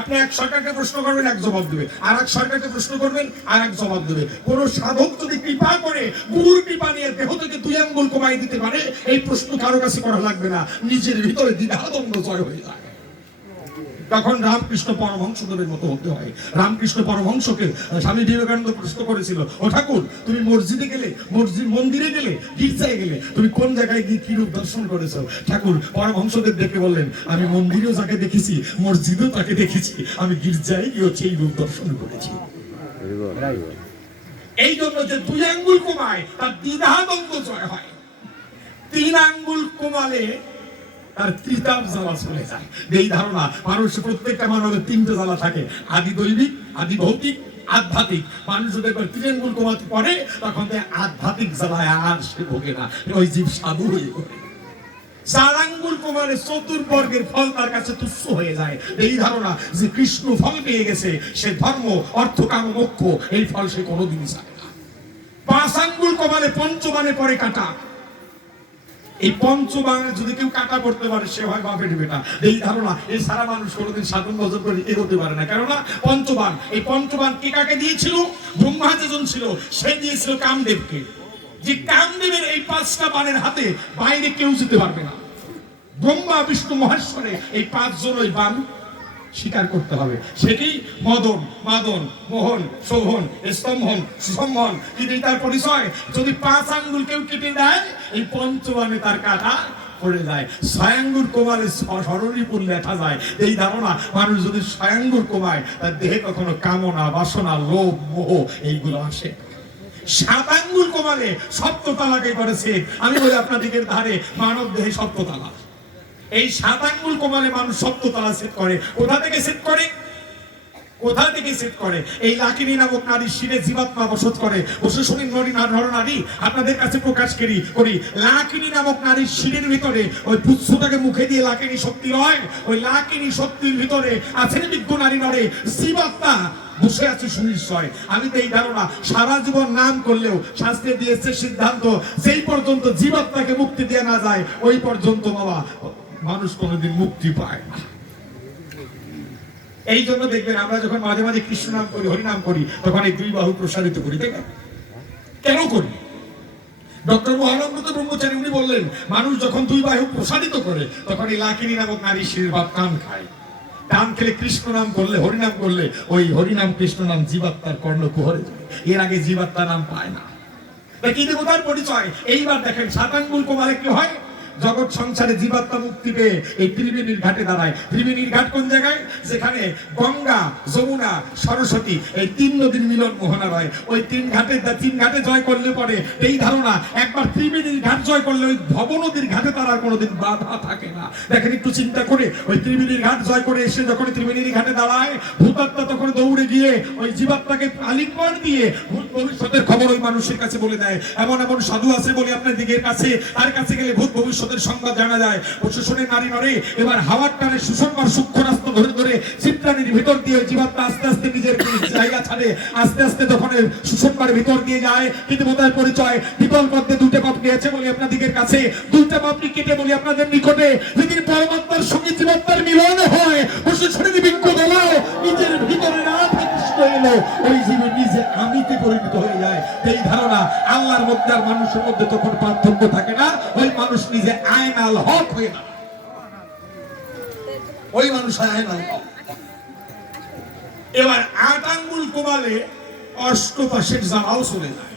আপনি এক সরকারকে প্রশ্ন করবেন, এক জবাব দেবে, আর এক সরকারকে প্রশ্ন করবেন, আর এক জবাব দেবে। কোন সাধক যদি কৃপা করে গুরুর কৃপা নিয়ে দেহ থেকে 2 আঙ্গুল কমাই দিতে পারে, এই প্রশ্ন কারো কাছে করা লাগবে না, নিজের ভিতরে দ্বিধাদ্বন্দ্ব জয় হয়ে যায়। তখন রামকৃষ্ণ পরমহংসদেবের মতো হতে হয়। রামকৃষ্ণ পরমহংসকে স্বামী বিবেকানন্দ প্রশ্ন করেছিল, ও ঠাকুর তুমি মসজিদে গেলে, মন্দিরে গেলে, গির্জায় গেলে, তুমি কোন জায়গায় গিয়ে কি রূপ দর্শন করেছো? ঠাকুর পরমহংসদেব দেখে বললেন, আমি মন্দিরেও যাকে দেখেছি, মসজিদেও তাকে দেখেছি, আমি গির্জায় গিয়েও সেই রূপ দর্শন করেছি। এই জন্য যে 2 আঙ্গুল কমায় তার দ্বিধাদ্বন্দ্ব জয় হয়, 3 আঙ্গুল কমালে তার ত্রিতাপ জ্বালা চলে যায়। এই ধারণা মানুষ, প্রত্যেকটা মানবের 3টে জ্বালা থাকে, আদি দৈবিক, আদি ভৌতিক, আধ্যাত্মিক। মানুষ যদি একবার 3 আঙ্গুল কমাতে পারে তখন আধ্যাত্মিক জ্বালায় আর সে ভোগে না, ওই জীব সাধু হয়ে পড়ে। 4 আঙ্গুল কমালে চতুর্বর্গের ফল তার কাছে তুচ্ছ হয়ে যায়। এই ধারণা যে কৃষ্ণ ফল পেয়ে গেছে, সে ধর্ম, অর্থ, কাম, মোক্ষ এই ফল সে কোনোদিনই চায় না। 5 আঙ্গুল কমালে পঞ্চবানে পরে কাটা। এই পঞ্চবানে যদি কেউ কাটা পড়তে পারে সে হয় বাপের বেটা। এই ধারণা, এই সারা মানুষ কোনোদিন সাধন ভজন করে এগোতে পারে না, কেননা পঞ্চবান। এই পঞ্চবান কে কাকে দিয়েছিল? ব্রহ্মা যেজন ছিল সে দিয়েছিল কামদেবকে। যে কামদেবের এই 5টা বানের হাতে বাইরে কেউ যেতে পারবে না। ব্রহ্মা, বিষ্ণু, মহেশ্বরে এই 5 জন ওই বান স্বীকার করতে হবে। সেটি মদন, মাদন, মোহন, শোভন, স্তম্ভন, সুসম্ভন, কিন্তু তার পরিচয়। যদি 5 আঙ্গুল কেউ কেটে দেয়, এই পঞ্চবানে তার কাটা পড়ে যায়। 6 আঙ্গুর কোমালে স্মরণীপুর লেখা যায়। এই ধারণা, মানুষ যদি 6 আঙ্গুর কোমায়, তার দেহে কখনো কামনা, বাসনা, লোভ, মোহ এইগুলো আসে। 7 আঙ্গুল কোমালে সপ্ততালাকে করেছে। আমি বলি আপনাদের ধারে মানব দেহে সপ্ততালা। এই 7 আঙ্গুল কোমালে মানুষ সপ্ততালা সেট করে। কোথা থেকে সেট করে? কোথা থেকে সেট করে? এই লাকিনী নামক নারীর শিরে জীবাত্মা বসত করে। বসে শুনি নরনারী, আপনাদের কাছে প্রকাশ করি লাকিনী নামক নারীর শিরের ভিতরে ওই পুচ্ছটাকে মুখে দিয়ে লাকিনী শক্তি হয়। ওই লাকিনী শক্তির ভিতরে আছেন বিজ্ঞ নারী নরে জীবাত্মা বসে আছে সুনিশ্চয়। আমি তো এই ধারণা, সারা জীবন নাম করলেও শাস্ত্রে দিয়েছে সিদ্ধান্ত, যেই পর্যন্ত জীবাত্মাকে মুক্তি দেওয়া না যায়, ওই পর্যন্ত বাবা মানুষ কোনোদিন মুক্তি পায় না। এই জন্য দেখবেন আমরা যখন মাঝে মাঝে কৃষ্ণ নাম করি, হরিনাম করি, তখন এই 2 বাহু প্রসারিত করি। তাই না? কেন করি? ডক্টর মহানন্দ ব্রহ্মচারী উনি বললেন, মানুষ যখন 2 বাহু প্রসারিত করে, তখন এই লাকিনী নামক নারী আশীর্বাদ টান খায়। টান খেলে কৃষ্ণ নাম করলে, হরিনাম করলে, ওই হরিনাম কৃষ্ণ নাম জীবাত্মার কর্ণকুহরে যায়। এর আগে জীবাত্মা নাম পায় না। কি দেবতার পরিচয়? এইবার দেখেন 7 আঙ্গুল কোমালে কি হয়? জগৎ সংসারে জীবাত্মা মুক্তি পেয়ে এই ত্রিবেণীর ঘাটে দাঁড়ায়। ত্রিবেণীর ঘাট কোন জায়গায়? যেখানে গঙ্গা, যমুনা, সরস্বতী এই 3 নদীর মিলন মোহনা হয়। ওই 3 ঘাটে জয় করলে পরে এই ধারণা, একবার ত্রিবেণীর ঘাট জয় করলে ওই ভব নদীর ঘাটে তার আর কোনোদিন বাধা থাকে না। দেখেন একটু চিন্তা করে, ওই ত্রিবেণীর ঘাট জয় করে এসে যখন ত্রিবেণীর ঘাটে দাঁড়ায়, ভূতাত্মা তখন দৌড়ে গিয়ে ওই জীবাত্মাকে আলিঙ্গন দিয়ে ভূত ভবিষ্যতের খবর ওই মানুষের কাছে বলে দেয়। এমন এমন সাধু আছে বলে আপনার দিকের কাছে, তার কাছে গেলে ভূত ভবিষ্যৎ সংবাদ জানা যায়। প্রশাসনের নারী নরে এবার হাওয়ার টানে সুষমবার সূক্ষ্মরাস্ত ধরে ধরে চিত্রানির ভিতর দিয়ে জীবাত্মা আস্তে আস্তে নিজের জায়গা ছাড়ে। আস্তে আস্তে যখন সুষমবার ভিতর দিয়ে যায়, কিন্তু বোধহয় পরিচয় বিপল পদ্মে 2টে পাপ নিয়েছে বলে আপনাদের কাছে, 2টা পাপড়ি কেটে বলি আপনাদের নিকটে, যেদিন পরমাত্মার সঙ্গে জীবাত্মার মিলন হয়, প্রশাসনের বিজ্ঞ দলাও নিজের ভিতরে না কৃষ্ণ এলো, ওই জীব নিজে আমিতে পরিণত হয়ে যায়। এই ধারণা, আল্লাহর মধ্যে আর মানুষের মধ্যে তখন পার্থক্য থাকে না। ওই মানুষ নিজে আয়নাল হক হয়ে না, ওই মানুষ আয়নাল হক। এবার 8 আঙ্গুল কোমালে অষ্টপাশের জ্বালাও চলে যায়।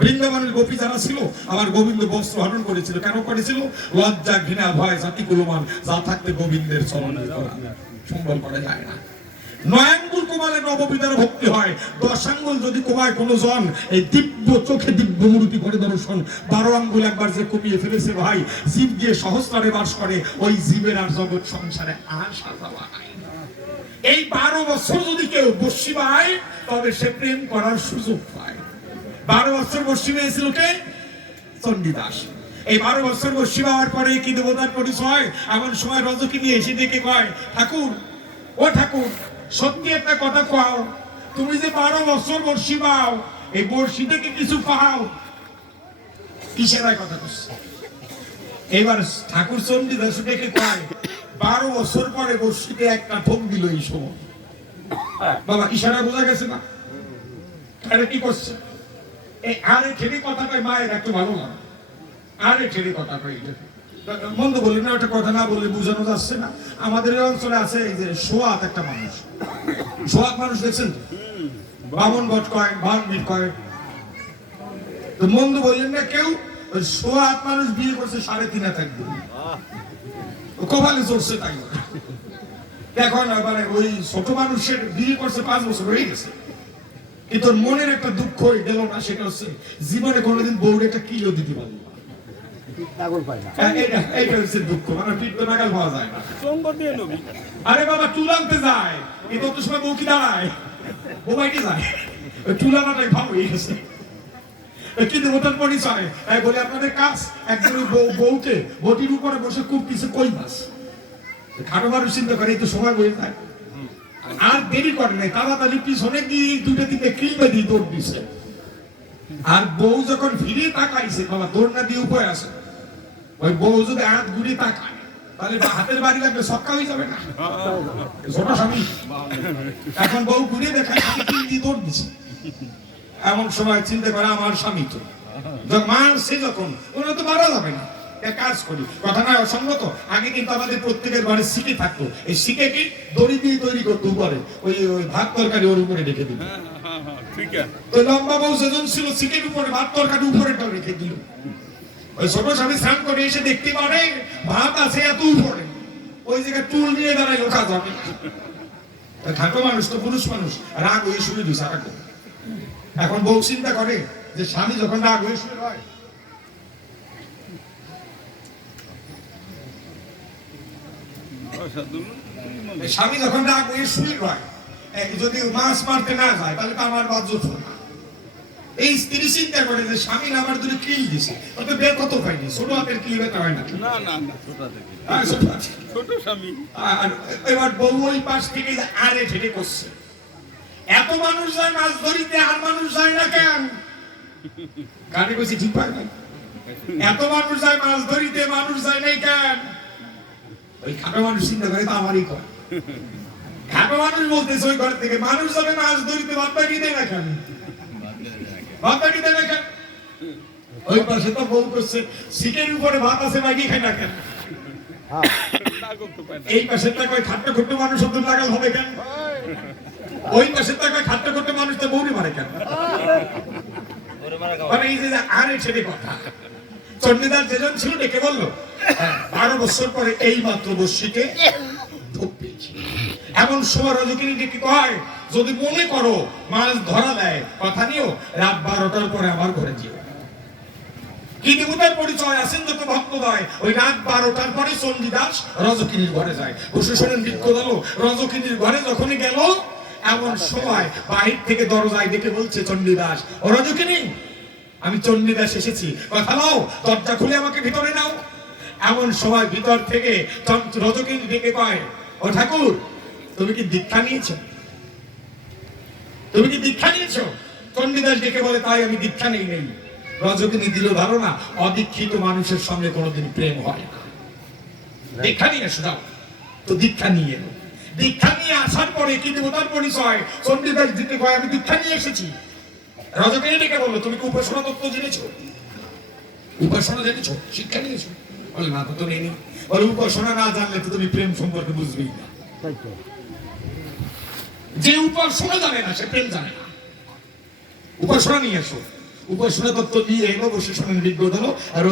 বৃন্দাবনের গোপী যারা ছিল, আবার গোবিন্দ বস্ত্র হরণ করেছিল। কেন করেছিল? লজ্জা, ঘৃণা, ভয়, জাতি কুলমান যা থাকতে গোবিন্দের চরণে সম্বল করা যায় না। 9 আঙ্গুল কোমালে নববিধার ভক্তি হয়। 10 আঙ্গুল যদি কোমায় কোনো জন, এই দিব্য চোখে দিব্য মূর্তি করে দর্শন। 12 আঙ্গুল একবার যে কমিয়ে ফেলেছে ভাই, জীব গিয়ে সহস্রারে বাস করে, ওই জীবের আর জগৎ সংসারে আসা যাওয়া নাই। এই 12 বছর যদি কেউ বশী পায়, তবে সে প্রেম করার সুযোগ পায়। 12 বছর বশী পেয়েছিল কে? চণ্ডীদাস। এই 12 বছর বশী পাওয়ার পরে কি দেবতার পরিচয়? এমন সময় রজকে নিয়ে এসে ডেকে কয়, ঠাকুর, ও ঠাকুর, সত্যি একটা কথা কও, তুমি যে 12 বছর বর্ষি পাও, এই বর্ষি থেকে কিছু পাও? কিসের কথা করছে? এবার ঠাকুর চণ্ডীদাস ডেকে কয়, 12 বছর পরে বর্ষিতে একটা ঠোক দিল এই সময়। বাবা ইশারা বোঝা গেছে না? আরে কি করছে? এই আরে ঠেলে কথা কয়, মায়ের একটু ভালো লাগে। আরে ঠেলে কথা কয়, মন্দ বলি না, ওটা কথা না বলে বোঝানো যাচ্ছে না। আমাদের অঞ্চলে আছে এই যে সোয়াত একটা মানুষ, সোয়াত মানুষ দেখছেন তো? বামন ভট কয়, ভানবীর কয়, তো মন্দ বললেন না কেউ। ওই সোয়াত মানুষ বিয়ে করছে 3.5 থাকবে, কপালে চড়ছে তাই। এখন মানে ওই ছোট মানুষের বিয়ে করছে 5 বছর হয়ে গেছে, কিন্তু মনের একটা দুঃখ গেল না। সেটা হচ্ছে জীবনে কোনোদিন বউরে একটা কিলো দিতে পারলো না। এইটা হচ্ছে দুঃখ, মানে পিঠ তো নাগাল পাওয়া যায় না। আরে বাবা চুল আনতে যায়, এই কত সময় বউ কি দাঁড়ায়, বউ বাইকে যায়, চুল আনাটাই ভালো হয়ে গেছে। কিন্তু ওটার পরিচয় বলে আপনাদের কাজ, একজন বউকে বটির উপরে বসে খুব কিছু কই মাছ খাটো মানুষ চিন্তা করে, এই তো সময় বয়ে যায়। আর দেরি করে নাই, তাড়াতাড়ি পিছনে গিয়ে 2-3 কিলবে দিয়ে দৌড় দিছে। আর বউ যখন ফিরে তাকাইছে, বাবা দৌড় না দিয়ে উপায় আছে। ওই বউ যদি হাত ঘুরিয়ে তাকায়, তাহলে হাতের বাড়ি লাগবে, সক্কা হয়ে যাবে না? ছোট স্বামী এখন বউ ঘুরিয়ে দেখায়, কিল দিয়ে দৌড় দিছে। এমন সময় চিন্তা করে, আমার স্বামী তো মারছে যখন, ওরা তো মারা যাবে না, এক কাজ করি, কথা নয় অসঙ্গত, আগে কিন্তু আমাদের প্রত্যেকের ঘরে শিকে থাকতো, এই শিকে কি দড়ি দিয়ে তৈরি করতো উপরে, ওই ওই ভাত তরকারি ওর উপরে রেখে দিল। ঠিক আছে। তো লম্বা বউ সেজন ছিল শিকের উপরে, ভাত তরকারি উপরেটা রেখে দিল। ওই ছোট স্বামী স্নান করে এসে দেখতে পারে ভাত আছে এত উপরে, ওই জায়গায় টুল নিয়ে দাঁড়ায় লোকা যাবে। খাটো মানুষ তো পুরুষ মানুষ, রাগ হয়ে শুনে দিস আর এখন বউ চিন্তা করে যে স্বামী যখন রাগ হয়ে শুয়ে হয়, স্বামী যখন রাগ হয়ে শুয়ে হয়, যদি মাছ মারতে না যায় তাহলে তো আমার বাদ জোট না। এই স্ত্রী চিন্তা করে যে স্বামী আমার দুটো কিল দিছে, তো বের কত পাইনি, ছোট হাতের কিল বেতা হয় না। না না না, ছোট থেকে ছোট স্বামী। আর এবার বউ ওই পাশ থেকে আরে ঠেটে করছে, এত মানুষ যায় মাছ ধরিতে আর মানুষ যায় না কেন? কানে কইছি ঠিক পায় না, এত মানুষ যায় মাছ ধরিতে মানুষ যায় নাই কেন? ওই খাটো মানুষ চিন্তা করে তো আমারই কর, খাটো মানুষ বলতেছে ওই ঘর থেকে মানুষ যাবে মাছ ধরিতে, বাপ্পা কি দেয় না কেন? বাপ্পা কি দেয় না কেন? ওই পাশে তো বউ করছে শিকের উপরে ভাত আছে, মাগি খায় না কেন? এই পাশে টাকা খাট্টা খুট্টা মানুষ শব্দ লাগাল হবে কেন? ওই পাশে টাকা খাট্টা খুট্টা মানুষ তো বউরি মারে কেন? মানে এই যে আরে ছেলে কথা, চণ্ডীদাস যেজন ছিল ডেকে বললো 12 বছর পরে এই মাত্র বর্ষিকে ঢোক পেয়েছি। এমন সময় রজকিনী ডেকে কয়, যদি মনে করো মাছ ধরা দেয় কথা নিও, রাত 12টার পরে আমার ঘরে যেও। কি দেবতার পরিচয় আছেন যত ভক্তদয়, ওই রাত 12টার পরে চণ্ডীদাস রজকিনীর ঘরে যায়। বসে শোনেন বৃক্ষ দল, রজকিনীর ঘরে যখনই গেল এমন সময় বাহির থেকে দরজায় ডেকে বলছে চণ্ডীদাস, ও রজকিনী আমি চণ্ডীদাস এসেছি, কথা নাও, দরজা খুলে আমাকে ভিতরে নাও। এমন সময় ভিতর থেকে রজকিনী ডেকে কয়, ও ঠাকুর তুমি কি দীক্ষা নিয়েছো? তুমি কি দীক্ষা নিয়েছো? চণ্ডীদাস ডেকে বলে, তাই আমি দীক্ষা নেই নেই। রজকিনী দিল ধারণা অদীক্ষিত মানুষের সঙ্গে কোনোদিন প্রেম হয় না, দীক্ষা নিয়ে এসো যাও। তো দীক্ষা নিয়ে এলো, দীক্ষা নিয়ে আসার পরে কি দেবতার পরিচয়, চণ্ডীদাস দিতে কয় আমি দীক্ষা নিয়ে এসেছি। রজকিনী ডেকে বললো, তুমি কি উপাসনা তত্ত্ব জেনেছো? উপাসনা জেনেছো, শিক্ষা নিয়েছো? বলে না তো নেই। বলে উপাসনা না জানলে তো তুমি প্রেম সম্পর্কে বুঝবেই না। যে উপাসনা জানে না সে প্রেম জানে না। উপাসনা নিয়ে এসো। উপাসনা তত্ত্ব নিয়ে এলো, বসে শোনেন বিজ্ঞ হলো। আর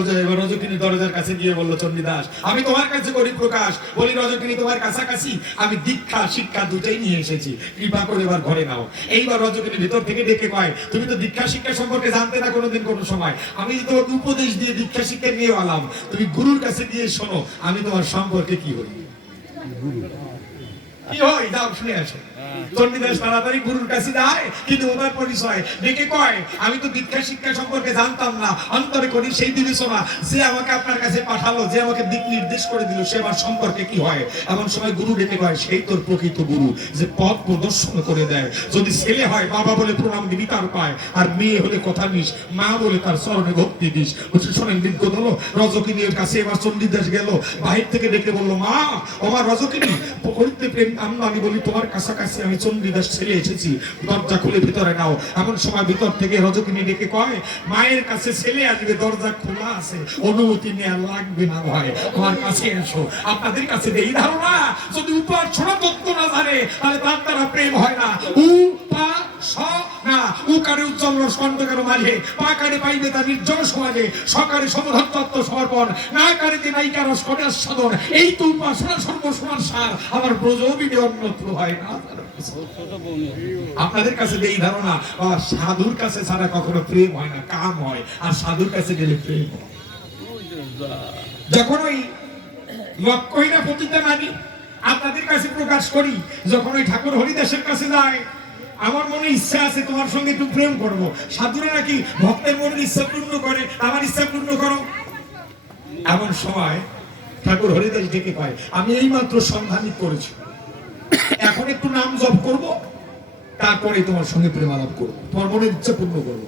রজকিনী দরজার কাছে গিয়ে বললো, চণ্ডীদাস আমি তোমার কাছে করি প্রকাশ, বলি রজকিনী তোমার কাছাকাছি আমি দীক্ষা শিক্ষা দুটাই নিয়ে এসেছি, কৃপা করে এবার ঘরে নাও। এইবার রজকিনী ভিতর থেকে ডেকে কয়, তুমি তো দীক্ষা শিক্ষা সম্পর্কে জানতে না কোনোদিন কোনো সময়, আমি তোমাকে উপদেশ দিয়ে দীক্ষা শিক্ষা নিয়ে আলাম, তুমি গুরুর কাছে গিয়ে শোনো আমি তোমার সম্পর্কে কি হই। কি হয় যাও শুনে আসো। চণ্ডীদাস তাড়াতাড়ি গুরুর কাছে যায়, কিন্তু ওনার পরিচয় ডেকে কয়, আমি তো দীক্ষা শিক্ষা সম্পর্কে জানতাম না, অন্তরে করি সেই বিবেচনা, যে আমাকে আপনার কাছে পাঠালো, যে আমাকে দিক নির্দেশ করে দিল, সে আমার সম্পর্কে কি হয়। এমন সময় গুরু ডেকে কয়, সেই তোর প্রকৃত গুরু, যে পথ প্রদর্শন করে দেয়। যদি ছেলে হয় বাবা বলে প্রণাম দিবি তার পায়, আর মেয়ে হলে কথা নিস, মা বলে তার চরণে ভক্তি দিস। বলছে শোনেন বিজ্ঞ হলো, রজকিনীর কাছে এবার চণ্ডীদাস গেল, বাহির থেকে ডেকে বললো, মা আমার রজকিনী করিতে প্রেম আমি বলি তোমার কাছাকাছি আমি চণ্ডীদাস ছেলে এসেছি, দরজা খুলে ভিতরে নাও। এমন সময় ভিতর থেকে রজকিনী ডেকে কয়, মায়ের কাছে ছেলে আসবে, দরজা খোলা আছে, অনুমতি নেওয়া লাগবে না, ভয় আমার কাছে এসো। আপনাদের কাছে এই ধারণা, যদি উপাসনা তত্ত্ব না জানে তাহলে তার দ্বারা প্রেম হয় না। উকারে উজ্জ্বল স্কন্ধকার মাঝে, পাকারে পাইবে তা নির্জন সমাজে, সকারে সমধন তত্ত্ব সমর্পণ, না কারিতে নায়িকা রস করে আস্বাদন, এই তো উপাসনা সর্বসমান সার, আমার ব্রজবিদে অন্যত্র হয় না। আপনাদের কাছে এই ধারণা, সাধুর কাছে ছাড়া কখনো প্রেম হয় না, কাম হয়, আর সাধুর কাছে গেলে প্রেম হয়। যখন ওই লক্ষ্যহীনা পতিতা নারী আপনাদের কাছে প্রকাশ করি, যখন ওই ঠাকুর হরিদাসের কাছে যায়, আমার মনে ইচ্ছা আছে তোমার সঙ্গে একটু প্রেম করবো, সাধুরা নাকি ভক্তের মনের ইচ্ছা পূর্ণ করে, আমার ইচ্ছা পূর্ণ করো। এমন সময় ঠাকুর হরিদাস ডেকে পায়, আমি এই মাত্র সন্ধানী করেছি, এখন একটু নাম জপ করব, তারপরে তোমার সঙ্গে প্রেমালাপ করবো, তোমার মনের ইচ্ছা পূর্ণ করবো।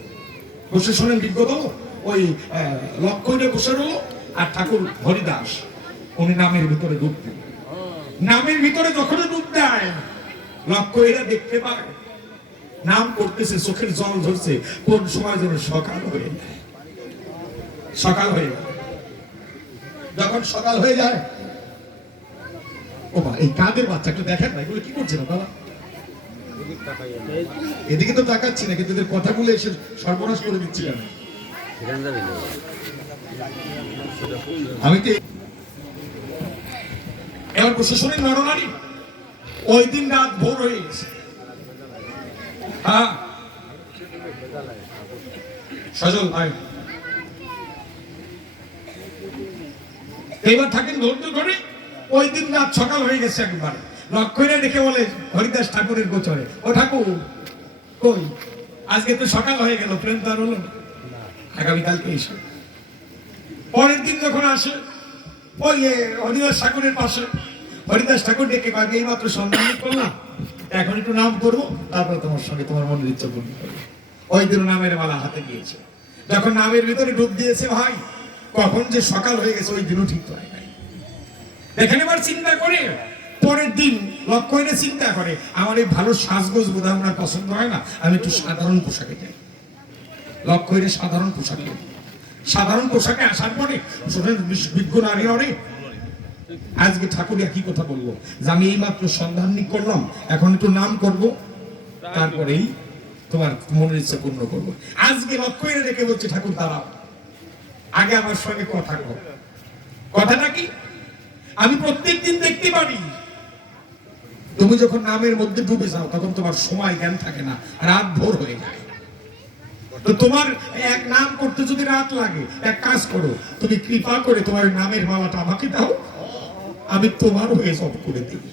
বসে শোনেন বিজ্ঞত, ওই লক্ষ্যটা বসে রইল, আর ঠাকুর হরিদাস উনি নামের ভিতরে ডুব দেন। নামের ভিতরে যখন ডুব দেয়, লক্ষ্য এরা দেখতে পায় নাম করতেছে, চোখের জল ধরছে, কোন সময় যেন সকাল হয়ে যায়। সকাল হয়ে গেল, যখন সকাল হয়ে যায়, ও মা, এই কাদের বাচ্চা একটু দেখেন না, এগুলো কি করছে না বাবা? এদিকে তো তাকাচ্ছি না, কিন্তু এদের কথাগুলো এসে সর্বনাশ করে দিচ্ছি কেন? আমি তো এবার প্রশাসনের নরনারী ওই দিন রাত ভোর হয়ে গেছে। হ্যাঁ সজল ভাই, এবার থাকেন ধৈর্য ধরে। ওই দিন রাত সকাল হয়ে গেছে, একবার লক্ষ্যরে ডেকে বলে হরিদাস ঠাকুরের গোচরে, ও ঠাকুর কই, আজকে তো সকাল হয়ে গেল, প্রেম তো আর হলো না, আগামীকালকে এসে। পরের দিন যখন আসে ওই হরিদাস ঠাকুরের পাশে, হরিদাস ঠাকুর ডেকে কয়, এই মাত্র সন্ধান করলাম, এখন একটু নাম করবো, তারপরে তোমার সঙ্গে তোমার মনের ইচ্ছা পূর্ণ করবো। ওই দিন নামের মালা হাতে গিয়েছে, যখন নামের ভিতরে ডুব দিয়েছে ভাই, কখন যে সকাল হয়ে গেছে ওই দিনও ঠিক হয় নাই। দেখেন এবার চিন্তা করে, পরের দিন লক্ষ্য হয়ে চিন্তা করে, আমার এই ভালো সাজগোজ বোধ আমার পছন্দ হয় না, আমি একটু সাধারণ পোশাকে যাই। লক্ষ্য হয়ে সাধারণ পোশাকে, সাধারণ পোশাকে আসার পরে বিজ্ঞ নারী অনেক, আজকে ঠাকুর একই কথা বললো যে আমি এই মাত্র সন্ধান করলাম, এখন একটু নাম করব, তারপরেই তোমার মনের ইচ্ছা পূর্ণ করবো। আজকে লক্ষ্য করে রেখে বলছে, ঠাকুর দাঁড়াও, আগে আমার সঙ্গে কথা কও। কথাটা কি? আমি প্রত্যেকদিন দেখতে পারি তুমি যখন নামের মধ্যে ডুবে যাও, তখন তোমার সময় জ্ঞান থাকে না, রাত ভোর হয়ে যায়। তো তোমার এক নাম করতে যদি রাত লাগে, এক কাজ করো, তুমি কৃপা করে তোমার নামের মালাটা আমাকে দাও, আমি তোমার হয়ে জপ করে দিই।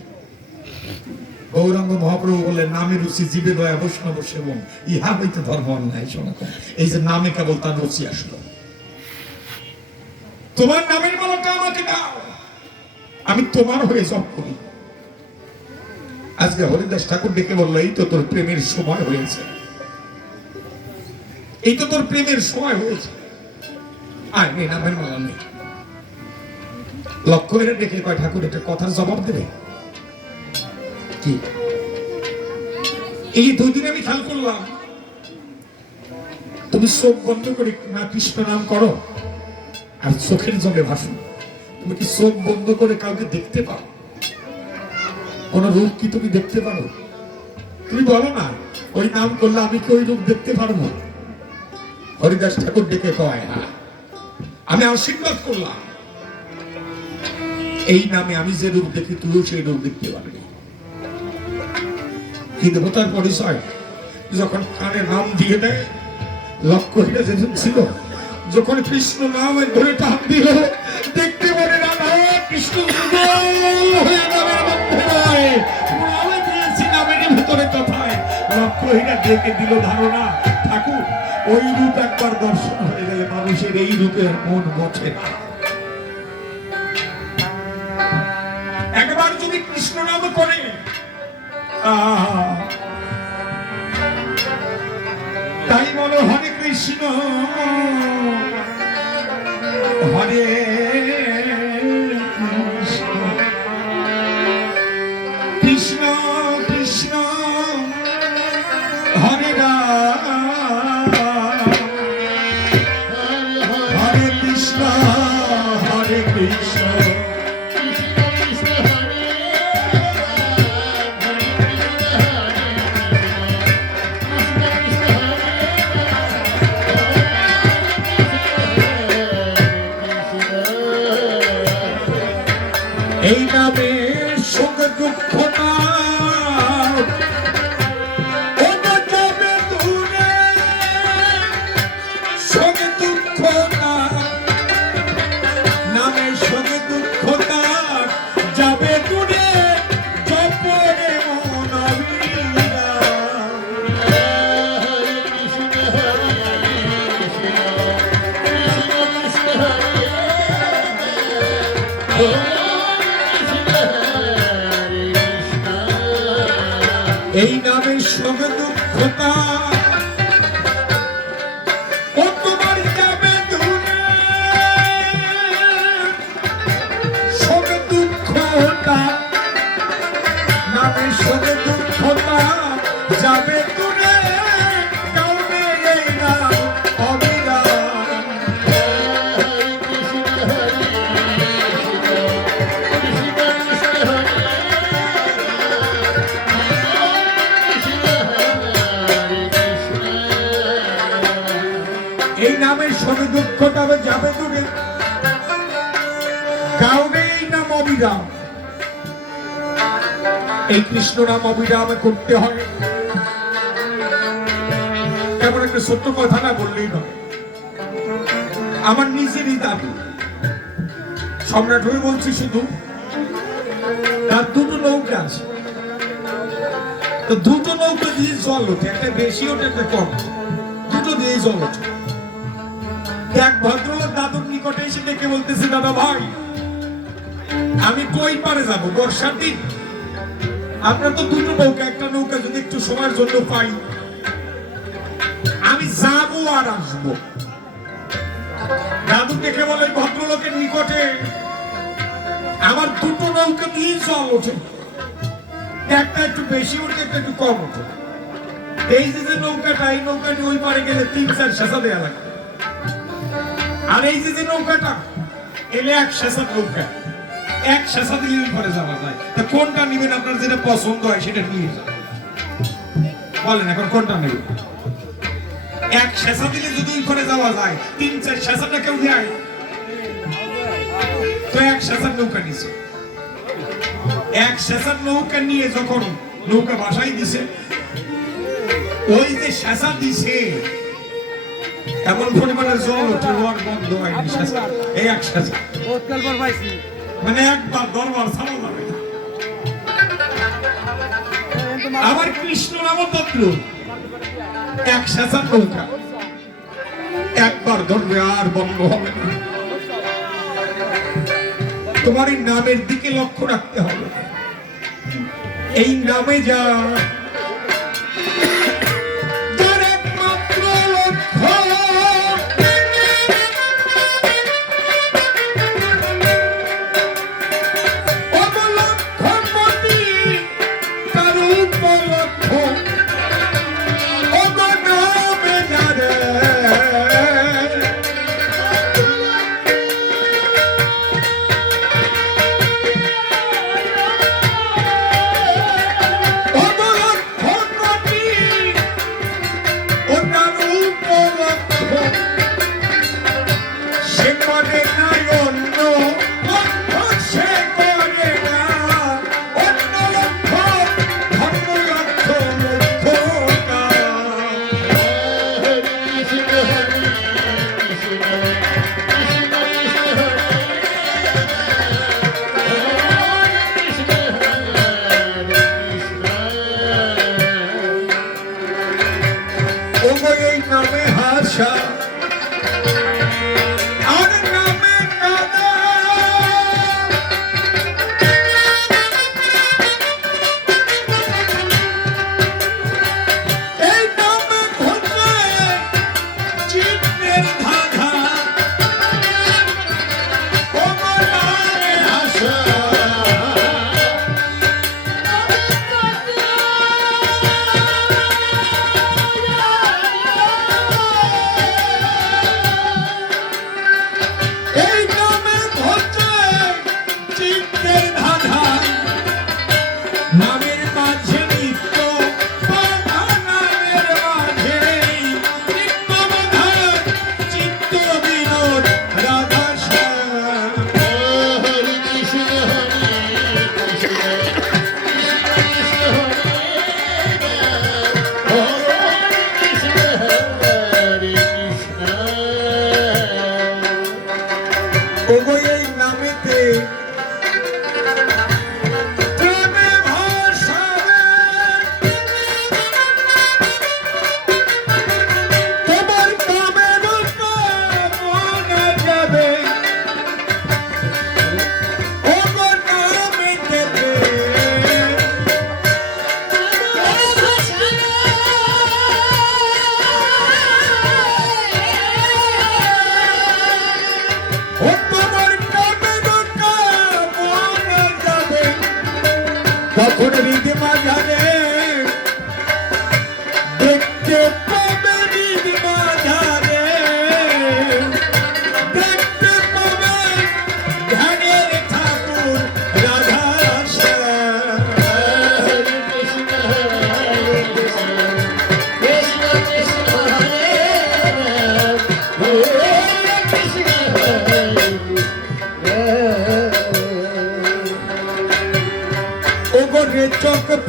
গৌরাঙ্গ মহাপ্রভু বললেন, নামে রুচি জীবে দয়া বৈষ্ণব সেবন, ইহা হইতে ধর্ম অন্যায় সনাতন। এই যে নামে কেবল তার রুচি আসলো, তোমার নামের মালাটা আমাকে দাও, আমি তোমার হয়ে জপ করি। আজকে হরিদাস ঠাকুর ডেকে বললো, এই তো তোর প্রেমের সময় হয়েছে, এই তো তোর প্রেমের সময় হয়েছে, আয় নে নামের মালা নেই। লক্ষ্য করে ডেকে কয়, ঠাকুর একটা কথার জবাব দেবে কি? এই 2 দিন আমি খেয়াল করলাম, তুমি চোখ বন্ধ করে না কৃষ্ণ নাম করো, আর চোখের জলে ভাসো। তুমি কি চোখ বন্ধ করে কাউকে দেখতে পাও? কোন রূপ কি তুমি দেখতে পারো? তুমি বলো না, ওই নাম করলে আমি কি ওই রূপ দেখতে পারবো? হরিদাস ঠাকুর ডেকে কয়, হ্যাঁ, আমি আশীর্বাদ করলাম, এই নামে আমি যে রূপ দেখি তুইও সেই রূপ দেখতে পারবি। কি দেবতার পরিচয়? যখন কানে নাম দিয়ে দেয়, লক্ষ্য হয়ে যেদিন ছিল, যখন কৃষ্ণ নামে ধরে টান দিল, দেখতে পারে রাধা কৃষ্ণ হয়ে নামের মধ্যে নয়, নামে দিয়েছি নামের ভিতরে কথায়। লক্ষ্য হয়ে ডেকে দিল ধারণা, ঠাকুর ওই রূপ একবার দর্শন হয়ে গেলে মানুষের এই রূপে মন বসে না। একবার যদি কৃষ্ণ নাম করে, তাই বলো হরে কৃষ্ণ হরে কৃষ্ণ কৃষ্ণ হরে রাম, হরে কৃষ্ণ হরে কৃষ্ণ এই নামে সুখ দুঃখ না যাবে দূরে, সুখ দুঃখ না, নামে সুখ দুঃখ না যাবে দূরে, জপরে মন অবিরা। এই নামে সুখ দুঃখতা ও তোমার যাবে দূরে, সুখ দুঃখতা, নামে সুখ দুঃখতা যাবে দূরে, কারণে এই নাম অবিরাম। এই নামের সবে দুঃখটা হবে যাবে দূরে, কারণে এই নাম অবিরাম। এই কৃষ্ণ নাম অবিরামে করতে হয়। কেমন একটা সত্য কথা না বললেই নয়, আমার নিজেরই দাবি। সম্রাট হয়ে বলছি, শুধু তার দুটো নৌকা আছে, তো দুটো নৌকা দিয়ে জল ওঠে, একটা বেশি ওঠে একটা কম, দুটো দিয়ে জল ওঠে। এক ভদ্রলোক দাদুর নিকটে এসে ডেকে বলতেছে, দাদা ভাই আমি কই পারে যাব বর্ষার দিন, আমরা তো দুটো নৌকা, একটা নৌকা যদি একটু সময়ের জন্য পাই আমি যাবো আর আসবো। দাদু ডেকে বলে, ভদ্রলোকের নিকটে আমার দুটো নৌকা দিয়ে জল ওঠে, একটা একটু বেশি ওঠে একটা একটু কম ওঠে। এই যে নৌকাটা, এই নৌকাটি ওই পারে গেলে 3-4 সেঁচা দেওয়া লাগে, আর এই যে নৌকাটা এলে 1 সেঁচা নৌকা, 1 সেঁচা দিলে ওই পারে যাওয়া যায়। তা কোনটা নেবেন, আপনার যেটা পছন্দ হয় সেটা নিয়ে যান, বলেন এখন কোনটা নেবেন? 1 সেঁচা দিলে যদি ওই পারে যাওয়া যায়, 3-4 সেঁচাটা কেউ দেয় তো 1 সেঁচার নৌকা নিছে। 1 সেঁচার নৌকা নিয়ে যখন নৌকা বাসায় দিছে, ওই যে সেঁচা দিছে এমন পরিমাণে জল ওঠে, ওর বন্ধ হয়নি সেঁচা, এই 1 সেঁচা, মানে একবার দরবার ছাড়া যাবে না। আমার কৃষ্ণ নাম তত্র 1 সেঁচার নৌকা, একবার ধরবে আর বন্ধ হবে না। তোমার এই নামের দিকে লক্ষ্য রাখতে হবে। এই নামে যা যার একমাত্র লক্ষ্য, অবলক্ষণমতি তার উপলক্ষ, অবনামে যারে অবলক্ষণমতি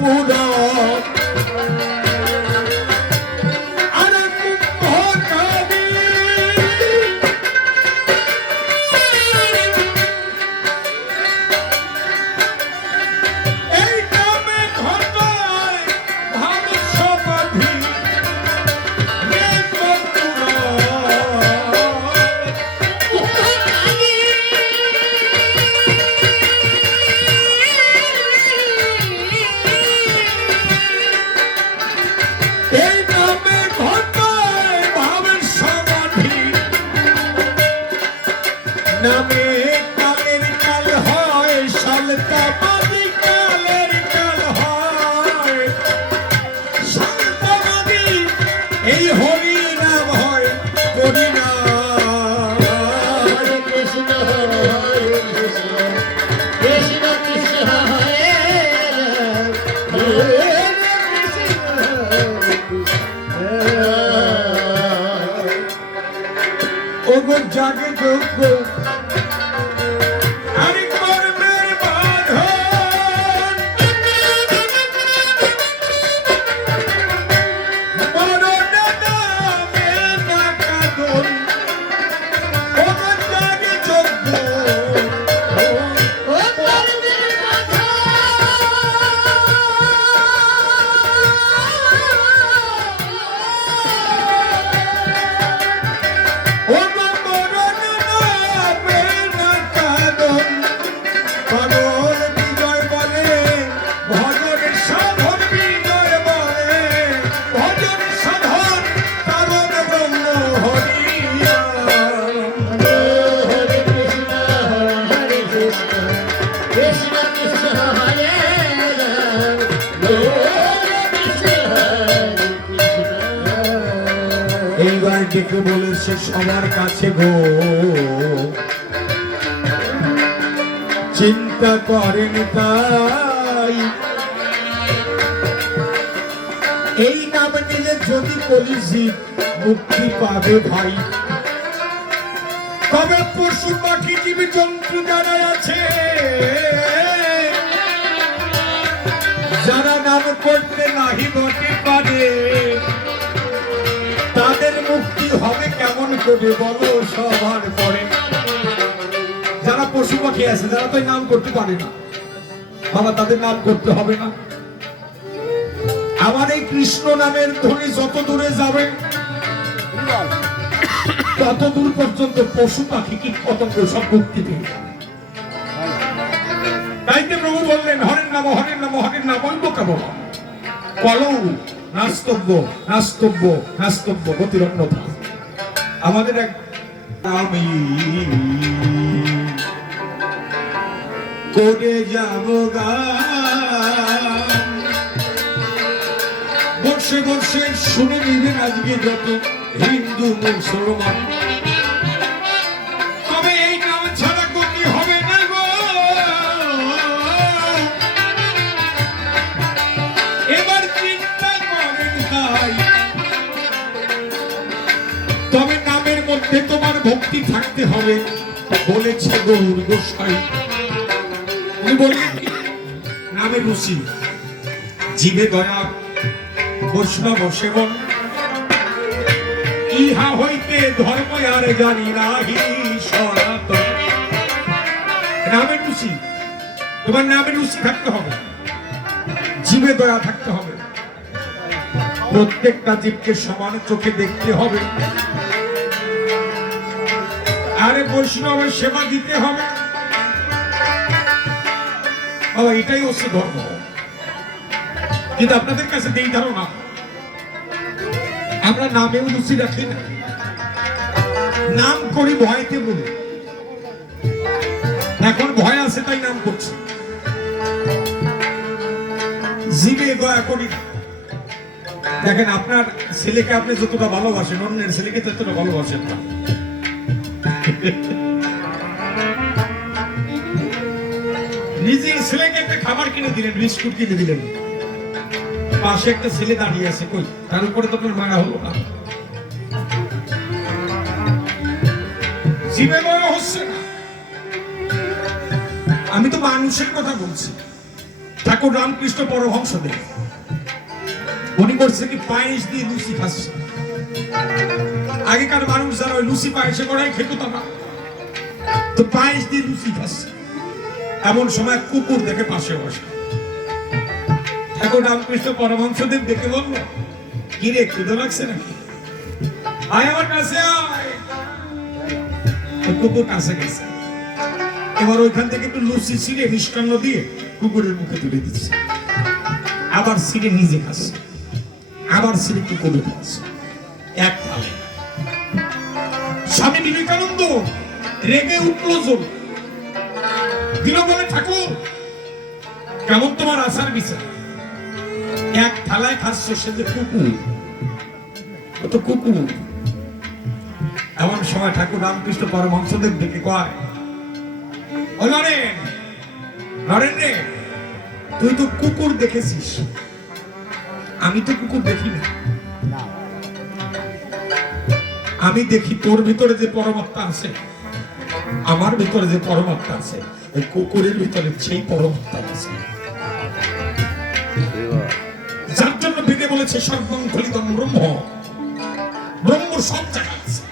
পুরা আরে কুম্ভকারী এই নামে ঘটায় ভাব সমাধি রে বন্ধুরা। এই নামে ঘটায় ভাবের সমাধি নামে কালের কাল হয় সালতাবাদী কালের কাল হয় সালতাবাদী এই হরি নাম হয় করি না হরে কৃষ্ণ কৃষ্ণ কৃষ্ণ হরে রাম হরে ওগো জাগে যোগ্য আমি কর্মের বাঁধন মরণে নামে না কাঁদন ওগো জাগে যোগ্য ও কর্মের কথা ওগো মরণে নামে না কাঁদন পাগল বিজয় বলে ভজন সাধন বিজয় বলে ভজন সাধন কারণ ব্রহ্ম হরিয়া হরে কৃষ্ণ হরে কৃষ্ণ কৃষ্ণ কৃষ্ণ হরে রাম হরে কৃষ্ণ এইবার ডেকে বলেছে সবার কাছে গো চিন্তা করেন তাই এই নাম নিলে যদি কলিজীব মুক্তি পাবে ভাই তবে পশু পাখি জীব জন্তু যারা আছে যারা নাম করতে নাহি বটে পারে তাদের মুক্তি হবে কেমন করে বলো সবার পরে যারা পশু পাখি আছে যারা তো এই নাম করতে পারে না বাবা তাদের নাম করতে হবে না আমার এই কৃষ্ণ নামের ধ্বনি যত দূরে যাবে তত দূর পর্যন্ত পশু পাখি কীট পতঙ্গ সব মুক্তি পেয়ে যাবে। তাইতে প্রভু বললেন হরের নাম হরের নাম হরের নাম বলবো কেমন কলৌ নাস্তব্য নাস্তব্য নাস্তব্য গতির অন্যথা আমাদের এক আমি করে যাব গান বসে বসে শুনে নিবেন আজকে যত হিন্দু মুসলমান তবে এই নাম ছাড়া গতি হবে না গো এবার চিন্তা করেন তাই তবে নামের মধ্যে তোমার ভক্তি থাকতে হবে বলেছে গৌর গোসাই উনি বললেন নামে রুচি জীবে দয়া বৈষ্ণব সেবন ইহা হইতে ধর্ম আর জানি নাহি সনাতন নামের রুচি তোমার নামের রুচি থাকতে হবে জীবে দয়া থাকতে হবে প্রত্যেকটা জীবকে সমান চোখে দেখতে হবে আরে বৈষ্ণবের সেবা দিতে হবে বাবা এটাই হচ্ছে ধর্ম কিন্তু আপনাদের কাছে এই ধারণা আমরা নামেও রুচি রাখি না নাম করি ভয়তে বলি এখন ভয় আছে তাই নাম করছি জীবে দয়া করি না দেখেন আপনার ছেলেকে আপনি যতটা ভালোবাসেন অন্যের ছেলেকে ততটা ভালোবাসেন না নিজের ছেলেকে একটা খাবার কিনে দিলেন বিস্কুট কিনে দিলেন পাশে একটা ছেলে দাঁড়িয়ে আছে কই তার উপরে তো আপনার মায়া হলো না জীবে দয়া হচ্ছে না আমি তো মানুষের কথা বলছি ঠাকুর রামকৃষ্ণ পরমহংসদেব উনি করছে কি পায়েস দিয়ে লুচি খাচ্ছে। আগেকার মানুষ যারা ওই লুচি পায়েসে করাই খেত না, তো পায়েস দিয়ে লুচি খাচ্ছে। এমন সময় কুকুর দেখে পাশে বসে। ঠাকুর রামকৃষ্ণ পরমহংসদেব দেখে বলল, কি রে, ক্ষুধা লাগছে নাকি? আয় আমার কাছে আয়। তো কুকুর কাছে গেছে। এবার ওইখান থেকে একটু লুচি ছিঁড়ে মিষ্টান্ন দিয়ে কুকুরের মুখে তুলে দিচ্ছে। আবার ছিঁড়ে নিজে খাচ্ছে, আবার ছিঁড়ে কুকুরে খাচ্ছে, এক তালে। স্বামী বিবেকানন্দ রেগে উঠলো জোর দিল, বলে, ঠাকুর কেমন তোমার আচার বিচার? এক থালায় খাচ্ছ, সে যে কুকুর, ও তো কুকুর। এমন সময় ঠাকুর রামকৃষ্ণ পরমহংসদেব ডেকে কয়, ও নরেন, নরেন রে, তুই তো কুকুর দেখেছিস, আমি তো কুকুর দেখি না। আমি দেখি তোর ভিতরে যে পরমাত্মা আছে, আমার ভিতরে যে পরমাত্মা আছে, ওই কুকুরের ভিতরে সেই পরমাত্মা আছে, যার জন্য বেদে বলেছে সর্বং খলিতম ব্রহ্ম। ব্রহ্ম সব জায়গায় আছে,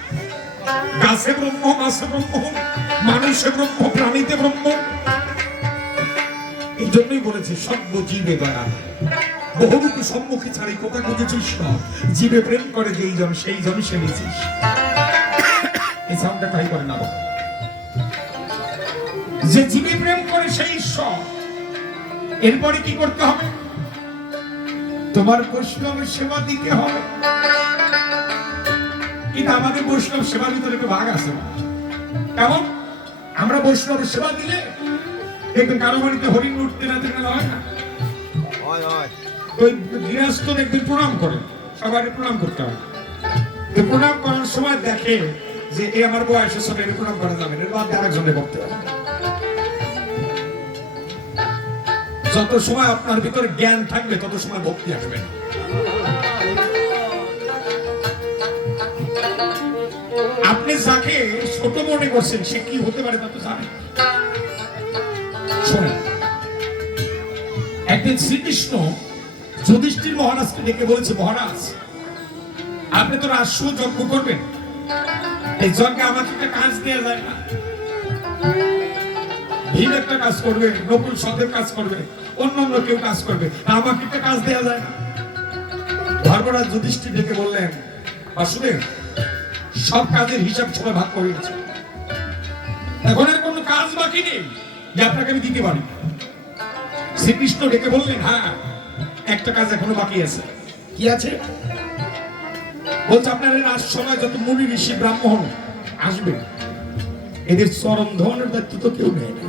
গাছে ব্রহ্ম, মাছে ব্রহ্ম, মানুষে ব্রহ্ম, প্রাণীতে ব্রহ্ম। এই জন্যই বলেছে সর্বজীবে দয়া, বহুরূপী সম্মুখে ছাড়ি কোথা খুঁজেছিস সব, জীবে প্রেম করে যেই জন সেই জন সেবিছিস। এই সাউন্ডটা ট্রাই করে না, যে জীবে প্রেম করে সেই ঈশ্বর। এরপরে কি করতে হবে? তোমার বৈষ্ণব সেবা দিতে হবে। কিন্তু আমাদের বৈষ্ণব সেবার ভিতরে একটু ভাগ আছে। কেমন? আমরা বৈষ্ণব সেবা দিলে দেখবেন কারো বাড়িতে হরিণ উঠতে না হয় না, ওই গৃহস্থ দেখবেন প্রণাম করে, সবাই প্রণাম করতে হয়। প্রণাম করার সময় দেখে যে এ আমার বয়সের সঙ্গে প্রণাম করা যাবে না, এর বাদ আরেকজনে করতে হবে। যত সময় আপনার ভিতরে জ্ঞান থাকবে তত সময় ভক্তি আসবে না। আপনি যাকে ছোট মনে করছেন সে কি হতে পারে তা তো জানেন। শোনেন, একদিন শ্রীকৃষ্ণ যুধিষ্ঠির মহারাজকে ডেকে বলেছে, মহারাজ আপনি তো রাষ্ট্র যজ্ঞ করবেন, এই যজ্ঞে আমাকে একটা কাজ দেওয়া যায় না? ভীম একটা কাজ করবে, নকুল সহদেব কাজ করবে, অন্য কেউ কাজ করবে, আমাকে একটা কাজ দেওয়া যায় না? ধর্মরাজ যুধিষ্ঠির ডেকে বললেন, বাসুদেব সব কাজের হিসাব সবাই ভাগ করে গেছে, এখন আর কোনো কাজ বাকি নেই যে আপনাকে আমি দিতে পারি। শ্রীকৃষ্ণ ডেকে বললেন, হ্যাঁ একটা কাজ এখনো বাকি আছে। কি আছে? বলছে আপনার রাজসভায় যত মুনি ঋষি ব্রাহ্মণ আসবে, এদের চরণ ধনের দায়িত্ব তো কেউ নেয় না।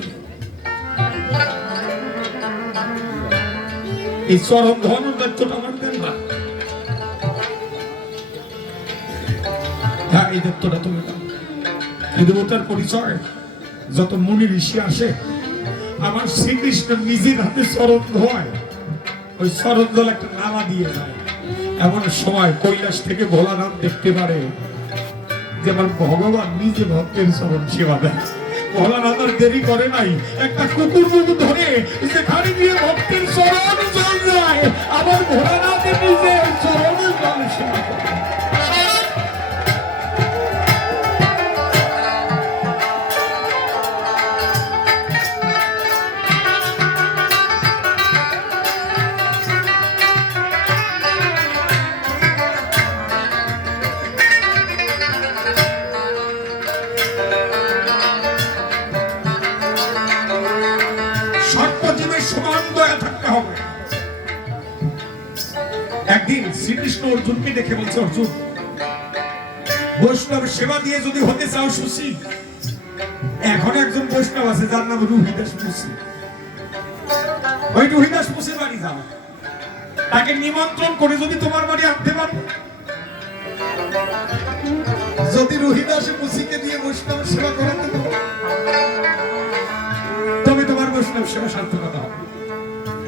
এই চরণ ধনের দায়িত্বটা আমার দেন না। হ্যাঁ, এই দায়িত্বটা তুমি দাও। কিন্তু ওটার পরিচয় যত মুনি ঋষি আসে, আমার শ্রীকৃষ্ণ নিজের হাতে চরণ ধোয়, ওই চরণ জল একটা নালা দিয়ে যায়। এমন সময় কৈলাস থেকে ভোলানাথ দেখতে পারে যে আমার ভগবান নিজে ভক্তের চরণ সেবা দেয়। ভোলানাথ আর দেরি করে নাই, একটা কুকুর মুখ ধরে যেখানে গিয়ে ভক্তের চরণ জল যায়, আমার ভোলানাথ নিজে চরণ জল সেবা করে। একদিন শ্রীকৃষ্ণ অর্জুনকে দেখে বলছে, অর্জুন বৈষ্ণব সেবা দিয়ে যদি হতে চাও সুশী, এখন একজন বৈষ্ণব আছে যার নাম রুহিদাস মুসি। ওই রুহিদাস মুসির বাড়ি যাও, তাকে নিমন্ত্রণ করে যদি তোমার বাড়ি আনতে পারো, যদি রুহিদাস মুসিকে দিয়ে বৈষ্ণব সেবা করাতে পারো, তবে তোমার বৈষ্ণব সেবা সার্থকতা হবে।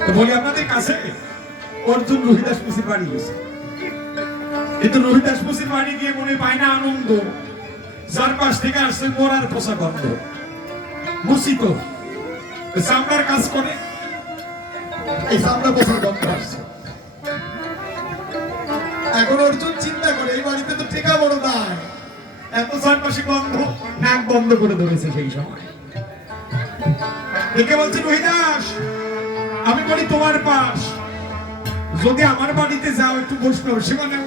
তো বলি আপনাদের কাছে অর্জুন রুহিদাস মুসির বাড়ি গেছে, কিন্তু রুহিদাস মুসির বাড়ি গিয়ে মনে পায় না আনন্দ, যার পাশ থেকে আসছে মোরার পোষা গন্ধ। মুসি তো চামড়ার কাজ করে, এই সামনে বছর গন্ধ আসছে। এখন অর্জুন চিন্তা করে এই বাড়িতে তো টেকা বড় নাই, এত চারপাশে গন্ধ, নাক বন্ধ করে ধরেছে সেই সময়। একে বলছে রোহিদাস, আমি বলি তোমার পাশ, যদি আমার বাড়িতে যাও একটু বসলো সেবা নেব।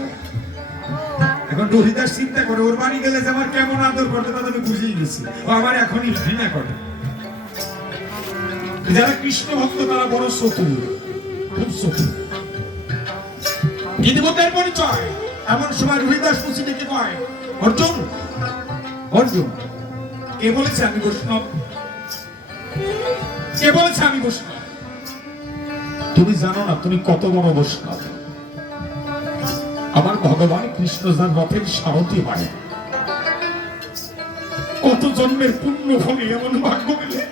এখন রোহিদাস চিন্তা করে ওর বাড়ি গেলে যে আমার কেমন আদর করতে তাদের আমি বুঝেই গেছি, ও আমার এখনই ঘৃণা করে। যারা কৃষ্ণ ভক্ত তারা বড় চতুর, খুব চতুর, গীতিমতের পরিচয়। এমন সময় রোহিদাস মুচি ডেকে কয়, অর্জুন, অর্জুন, কে বলেছে আমি বৈষ্ণব? কে বলেছে আমি বৈষ্ণব? তুমি জানো না তুমি কত বড় বৈষ্ণব। আমার ভগবান কৃষ্ণ যার রথের সারথি হয়, কত জন্মের পুণ্য ফলে এমন ভাগ্য পেলে।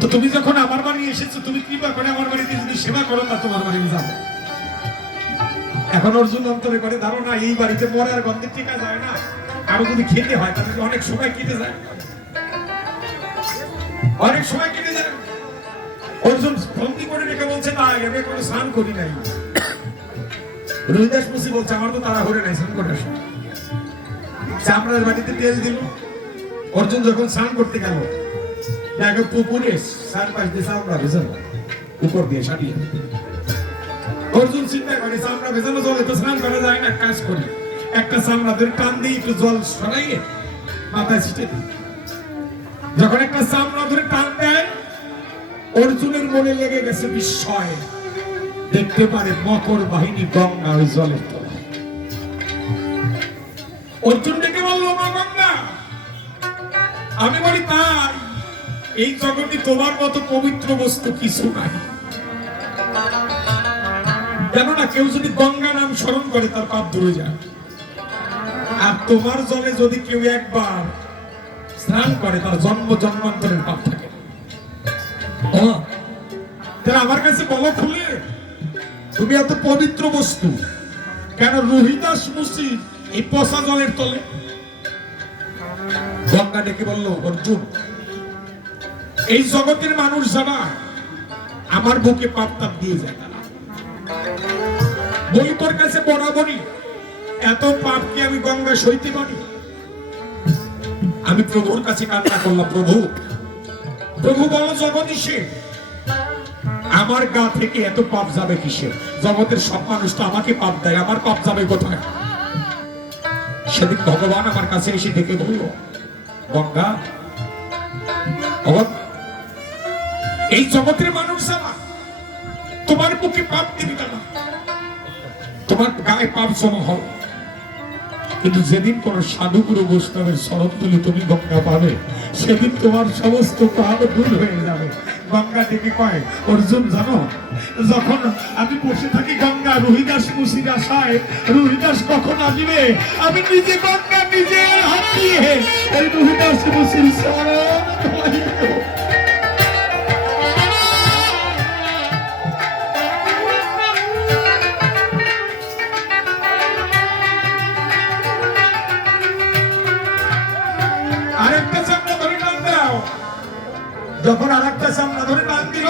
তো তুমি যখন আমার বাড়ি এসেছো, তুমি কৃপা করে আমার বাড়িতে যদি সেবা করো না, তোমার বাড়ি যাবো। এখন অর্জুন অন্তরে করে ধারণা এই বাড়িতে মরার গন্ধে টিকা যায় না, আরো যদি খেতে হয় তাহলে অনেক সময় কেটে যায়, অনেক সময় কেটে যায়। অর্জুন ভঙ্গি করে রেখে বলছে না আমি কোনো স্নান করি নাই। রোহিদাস মুসি বলছে আমার তো তাড়াহুড়ো নাই, স্নান করে আসো। চামড়ার বাড়িতে তেল দিল। অর্জুন যখন স্নান করতে গেল, আগে পুকুরে চারপাশ দিয়ে চামড়া ভেজানো, উপর দিয়ে সারিয়ে। অর্জুন চিন্তা করে চামড়া ভেজানো জলে তো স্নান করা যায় না, কাজ করি একটা চামড়া ধরে টান দিয়ে একটু জল সরাইয়ে মাথায় ছিটে দিই। যখন একটা চামড়া ধরে টান দেয়, অর্জুনের মনে লেগে গেছে বিস্ময়, দেখতে পারে মকর বাহিনী গঙ্গা ওই জলের তলায়। অর্জুন ডেকে বলল, মা গঙ্গা, আমি বলি তাই, এই জগতে তোমার মতো পবিত্র বস্তু কিছু নাই। জানো না, কেউ যদি গঙ্গা নাম স্মরণ করে তার পাপ ধরে যায়, আর তোমার জলে যদি কেউ একবার স্নান করে তার জন্ম জন্মান্তরের পাপ থাকে। তাহলে আমার কাছে বলো খুলে, তুমি এত পবিত্র বস্তু কেন রোহিদাস মুসি এই পচা জলের তলে? গঙ্গা ডেকে বলল, অর্জুন, এই জগতের মানুষ যারা আমার বুকে পাপ তাপ দিয়ে যায়, বলি তোর কাছে বরাবরই এত পাপ কি আমি গঙ্গা সইতে পারি? আমি প্রভুর কাছে কান্না করলাম, প্রভু, প্রভু বলো জগদীশে, আমার গা থেকে এত পাপ যাবে কিসে? জগতের সব মানুষ তো আমাকে পাপ দেয়, আমার পাপ যাবে কোথায়? সেদিন ভগবান আমার কাছে এসে ডেকে বলল, গঙ্গা, এই জগতের মানুষ যারা তোমার বুকে পাপ দিবি না, তোমার গায়ে পাপ জমা হবে, কিন্তু যেদিন কোন সাধুগুরু বৈষ্ণবের শরৎ তুলে তুমি গঙ্গা পাবে, সেদিন তোমার সমস্ত পাপ দূর হয়ে যাবে। গঙ্গা ডেকে কয়, অর্জুন জানো, যখন আমি বসে থাকি গঙ্গা রোহিদাস মুসির আশায়, রোহিদাস কখন আসবে, আমি নিজে গঙ্গা নিজে হাত দিয়ে এই রোহিদাস মুসির শরণ ধরিব। আরেকটা চামড়া ধরে টান দাও। যখন আরেকটা চামড়া ধরে টান দিল,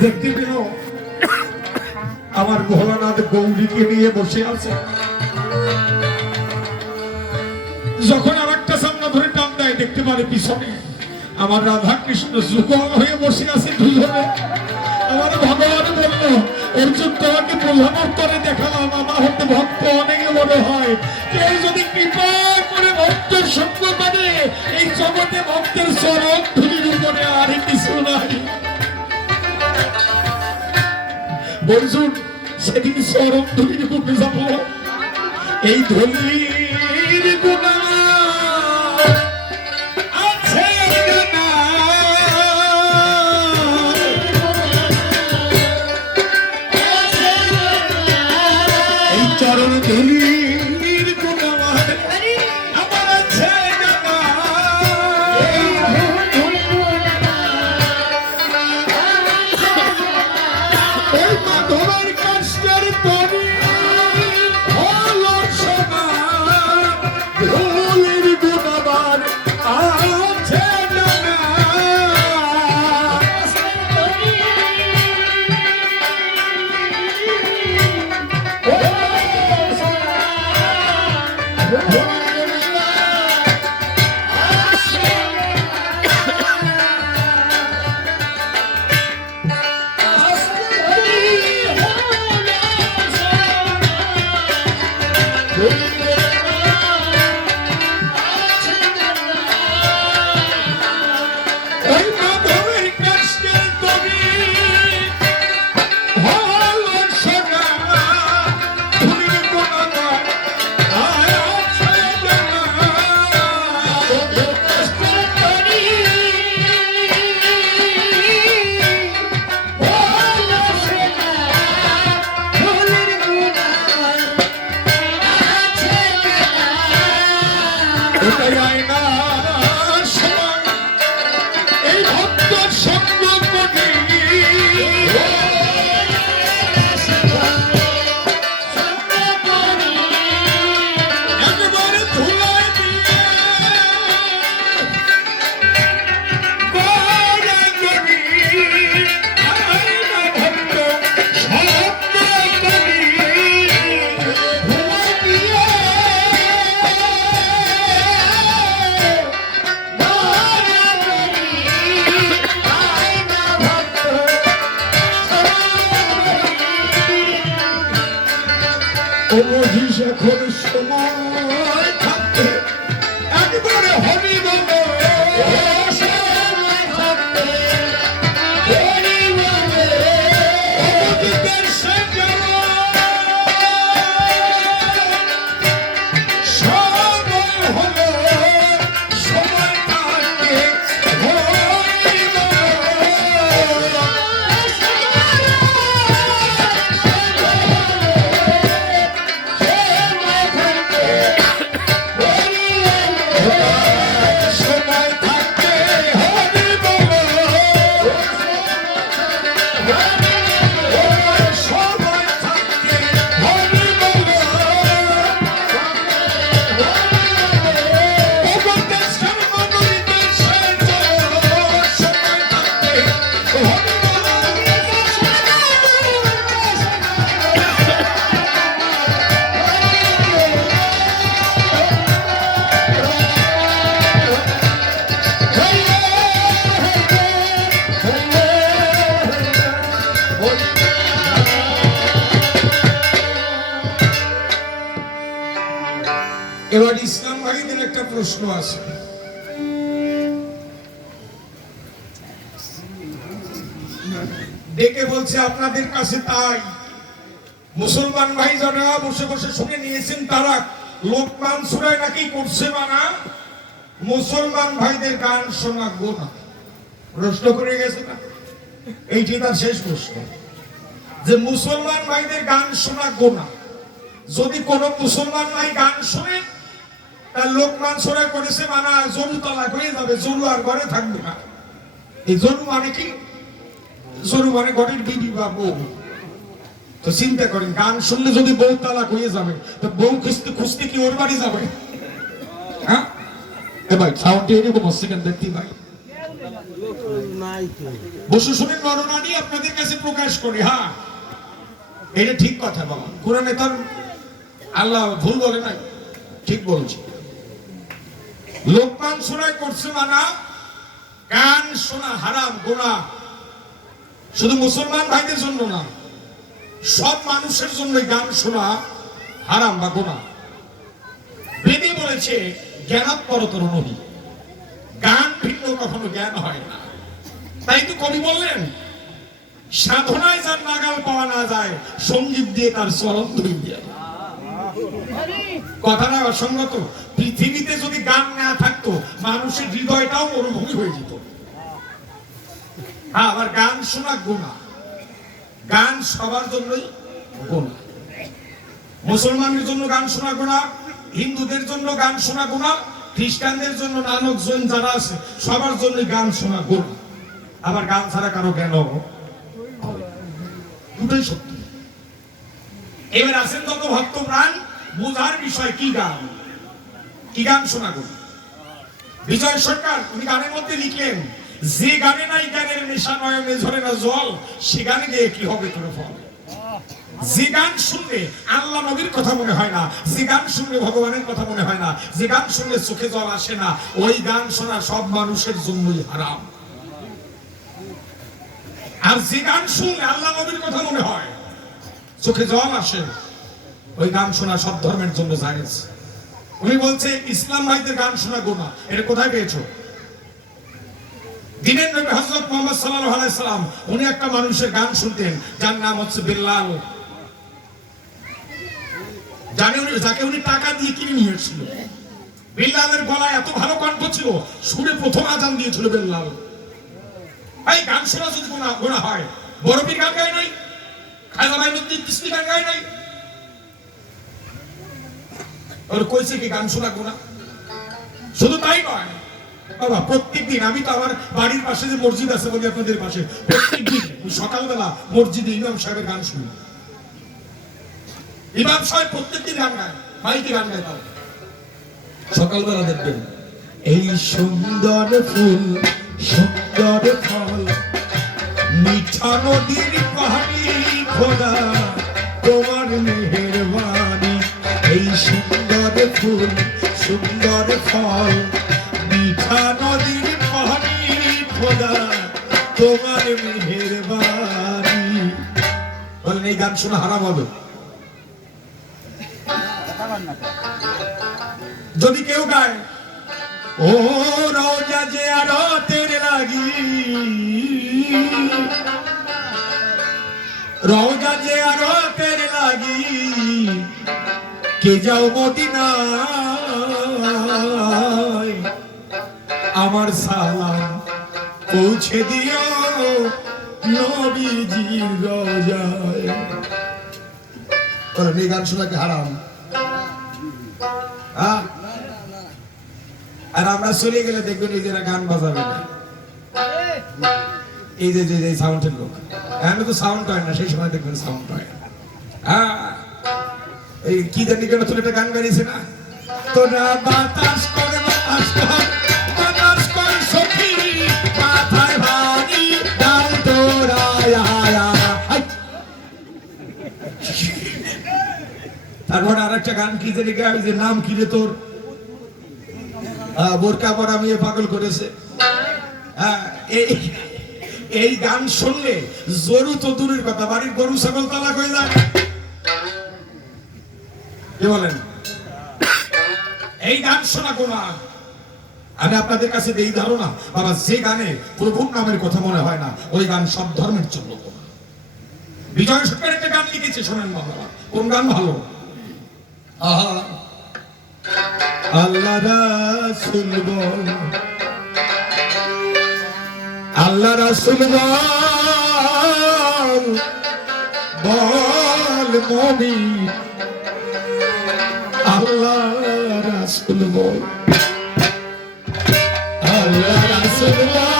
দেখতে পেল আমার ভোলানাথ গৌরীকে নিয়ে বসে আছে। যখন আরেকটা চামড়া ধরে টান দেয়, দেখতে পারে পিছনে আমার রাধা কৃষ্ণ যুগল হয়ে বসে আছে দুজনে। আমার ভগবান বলল, অর্জুন তোমাকে প্রধানোত্তরে দেখালাম, আমার হতে ভক্ত অনেক বড় হয়, কেউ যদি কৃপা করে ভক্তের সঙ্গ করে, এই জগতে ভক্তের চরণ ধুলির উপরে আর কিছু নাই। অর্জুন সেদিন চরণ ধুলির উপরে যাব, এই ধুলির গুণা আছে না, এই চরণ ধুলির গুণা আমার আছে না, এই মাধবের কষ্টের তরি হলো সমান। ওই মাধবের কাছে তুমি হলো সোনা, ভুলির কোনো নয়, আয় আছে জানা। ওটাই আয়নার সমান, এই ভক্তর সঙ্গ করি। একবারে ধুলায় দিয়ে গড়া করি, আয়না ভক্ত সঙ্গ করি। ধুলায় দিয়ে ও মহিষ এখন সময় থাকতে একবারে হরি বলো। অমুদিতের সে যেমন সময় হলো, সময় থাকতে হরি বলো। সময় থাকতে হরি বলো, সময় থাকতে হরি বলো। উপদেশের মনোনীতের সেজো, সময় থাকতে হরি বলো। এবার ইসলাম ভাইদের একটা প্রশ্ন আছে। ডেকে বলছে আপনাদের কাছে তাই মুসলমান ভাই যারা বসে বসে শুনে নিয়েছেন তারা লোকমান সূরায় নাকি করছে মানা মুসলমান ভাইদের গান শোনা গোনা। প্রশ্ন করে গেছে না, এইটি তার শেষ প্রশ্ন, যে মুসলমান ভাইদের গান শোনা গোনা। যদি কোন মুসলমান ভাই গান শোনে তার লোকমান সূরায় করেছে মানা জরু তালাক হয়ে যাবে, জরু আর ঘরে থাকবে না। এই জরু মানে কি? জরু মানে ঘরের বিবি বা বউ। তো চিন্তা করেন, গান শুনলে যদি বউ তালাক হয়ে যাবে তো বউ খুঁজতে খুঁজতে কি ওর বাড়ি যাবে? হ্যাঁ এ ভাই সাউন্ডে এরকম হচ্ছে কেন দেখতে ভাই? বসে শুনে নরনারী আপনাদের কাছে প্রকাশ করি। হ্যাঁ এটা ঠিক কথা বাবা, কোরআনে তার আল্লাহ ভুল বলে নাই, ঠিক বলছে। লোকমান সূরায় করছে মানা গান শোনা হারাম গোনা। শুধু মুসলমান ভাইদের জন্য না, সব মানুষের জন্য গান শোনা হারাম বা গোনা। বেদে বলেছে জ্ঞানাৎপরতর নবী, গান ভিন্ন কখনো জ্ঞান হয় না। তাই তো কবি বললেন সাধনায় যার নাগাল পাওয়া না যায় সঙ্গীত দিয়ে তার চরণ ধুই দিয়ে। কথাটা অসঙ্গত। পৃথিবীতে যদি গান না থাকতো মানুষের হৃদয়টাও মরুভূমি হয়ে যেত। আবার গান শোনা গুনাহ, গান সবার জন্যই গুনাহ। মুসলমানদের জন্য গান শোনা গুনাহ, হিন্দুদের জন্য গান শোনা গুনাহ, খ্রিস্টানদের জন্য নানক জন যারা আছে সবার জন্যই গান শোনা গুনাহ। আবার গান ছাড়া কারো জ্ঞান দুটোই সত্য। এবার আছেন তত ভক্ত প্রাণ, বুঝার বিষয় কি গান, কি গান শোনা গুনাহ। বিজয় সরকার উনি গানের মধ্যে লিখলেন, যে গানে নাই গানের নেশা নয়নে ঝরে না জল, সে গানে গিয়ে কি হবে তোর ফল। যে গান শুনলে আল্লাহ নবীর কথা মনে হয় না, যে গান শুনলে ভগবানের কথা মনে হয় না, যে গান শুনলে চোখে জল আসে না, ওই গান শোনা সব মানুষের জন্যই হারাম। আর যে গান শুনলে আল্লাহ নবীর কথা মনে হয়, চোখে জল আসে, ওই গান শোনা সব ধর্মের জন্য জায়েজ। উনি বলছে ইসলাম ভাইদের গান শোনা গুনাহ। এটা কোথায় পেয়েছো? দিনের নবী হযরত মুহাম্মদ সাল্লাল্লাহু আলাইহি সাল্লাম উনি একটা মানুষের গান শুনতেন যার নাম হচ্ছে বিল্লাল। যাকে উনি টাকা দিয়ে কিনে নিয়ে এসেছিল। বিল্লালের গলায় এত ভালো কণ্ঠ ছিল, সুরে প্রথম আজান দিয়েছিল বিল্লাল। এই গান শোনা যদি গুনাহ হয়, বড় পীর গান গায় নাই, খাজা মাইনুদ্দিন চিশতি গান গায় নাই, ওর কইছে কি গান শোনা গুনাহ? শুধু তাই নয় বাবা, প্রত্যেকদিন আমি তো আমার বাড়ির পাশে যে মসজিদ আছে বলি আপনাদের পাশে, প্রত্যেকদিন সকালবেলা মসজিদে ইমাম সাহেবের গান শুনি। ইমাম সাহেব প্রত্যেকদিন গান গায়, মাইকে গান গায়। তাও সকালবেলা দেখবেন এই সুন্দর ফুল সুন্দর ফল মিঠা নদীর পানি খোদা তোমার মেহেরবানি, এই সুন্দর ফুল সুন্দর ফল মিঠা নদীর পানি খোদা তোমার মেহেরবানি। বলেন এই গান শোনা হারাম হবে? যদি কেউ গায় ও রওজা জিয়ারতের লাগি, রওজা জিয়ারতের লাগি কে যাও মদিনায়, আমার সালাম পৌঁছে দিও নবীজির রওজায়। বলেন এই গান শোনা কি হারাম? আর আমরা চলে গেলে দেখবেন এই যারা গান বাজাবে না, এই যে সাউন্ডের লোক, এখন তো সাউন্ড হয় না, সেই সময় দেখবেন সাউন্ড হয়। এই কি জানি কেন তুমি একটা গান গাইছে না, তোরা বাতাস করে বাতাস কর বাতাস কর সখী মাথায় ভারী ডাল তোরা আয়া। তারপর আরেকটা গান কি জানি গায়, যে নাম কি রে তোর, বোরকা পরা মেয়ে পাগল করেছে। এই গান শুনলে জরু তো দূরের কথা, বাড়ির গরু ছাগল তালাক হয়ে যায়। কি বলেন? এই গান শোনা গুনাহ। আমি আপনাদের কাছে এই ধারণা বাবা, যে গানে প্রভুর নামের কথা মনে হয় না, ওই গান সব ধর্মের জন্য গুনাহ। বিজয় সরকার একটা গান লিখেছে, শোনেন বাবা, কোন গান ভালো? আল্লাহ রাসূল বল, আল্লাহ রাসূল বল, বল মুমিন আল্লাহ রাসূল বল, আল্লাহ রাসূল বল,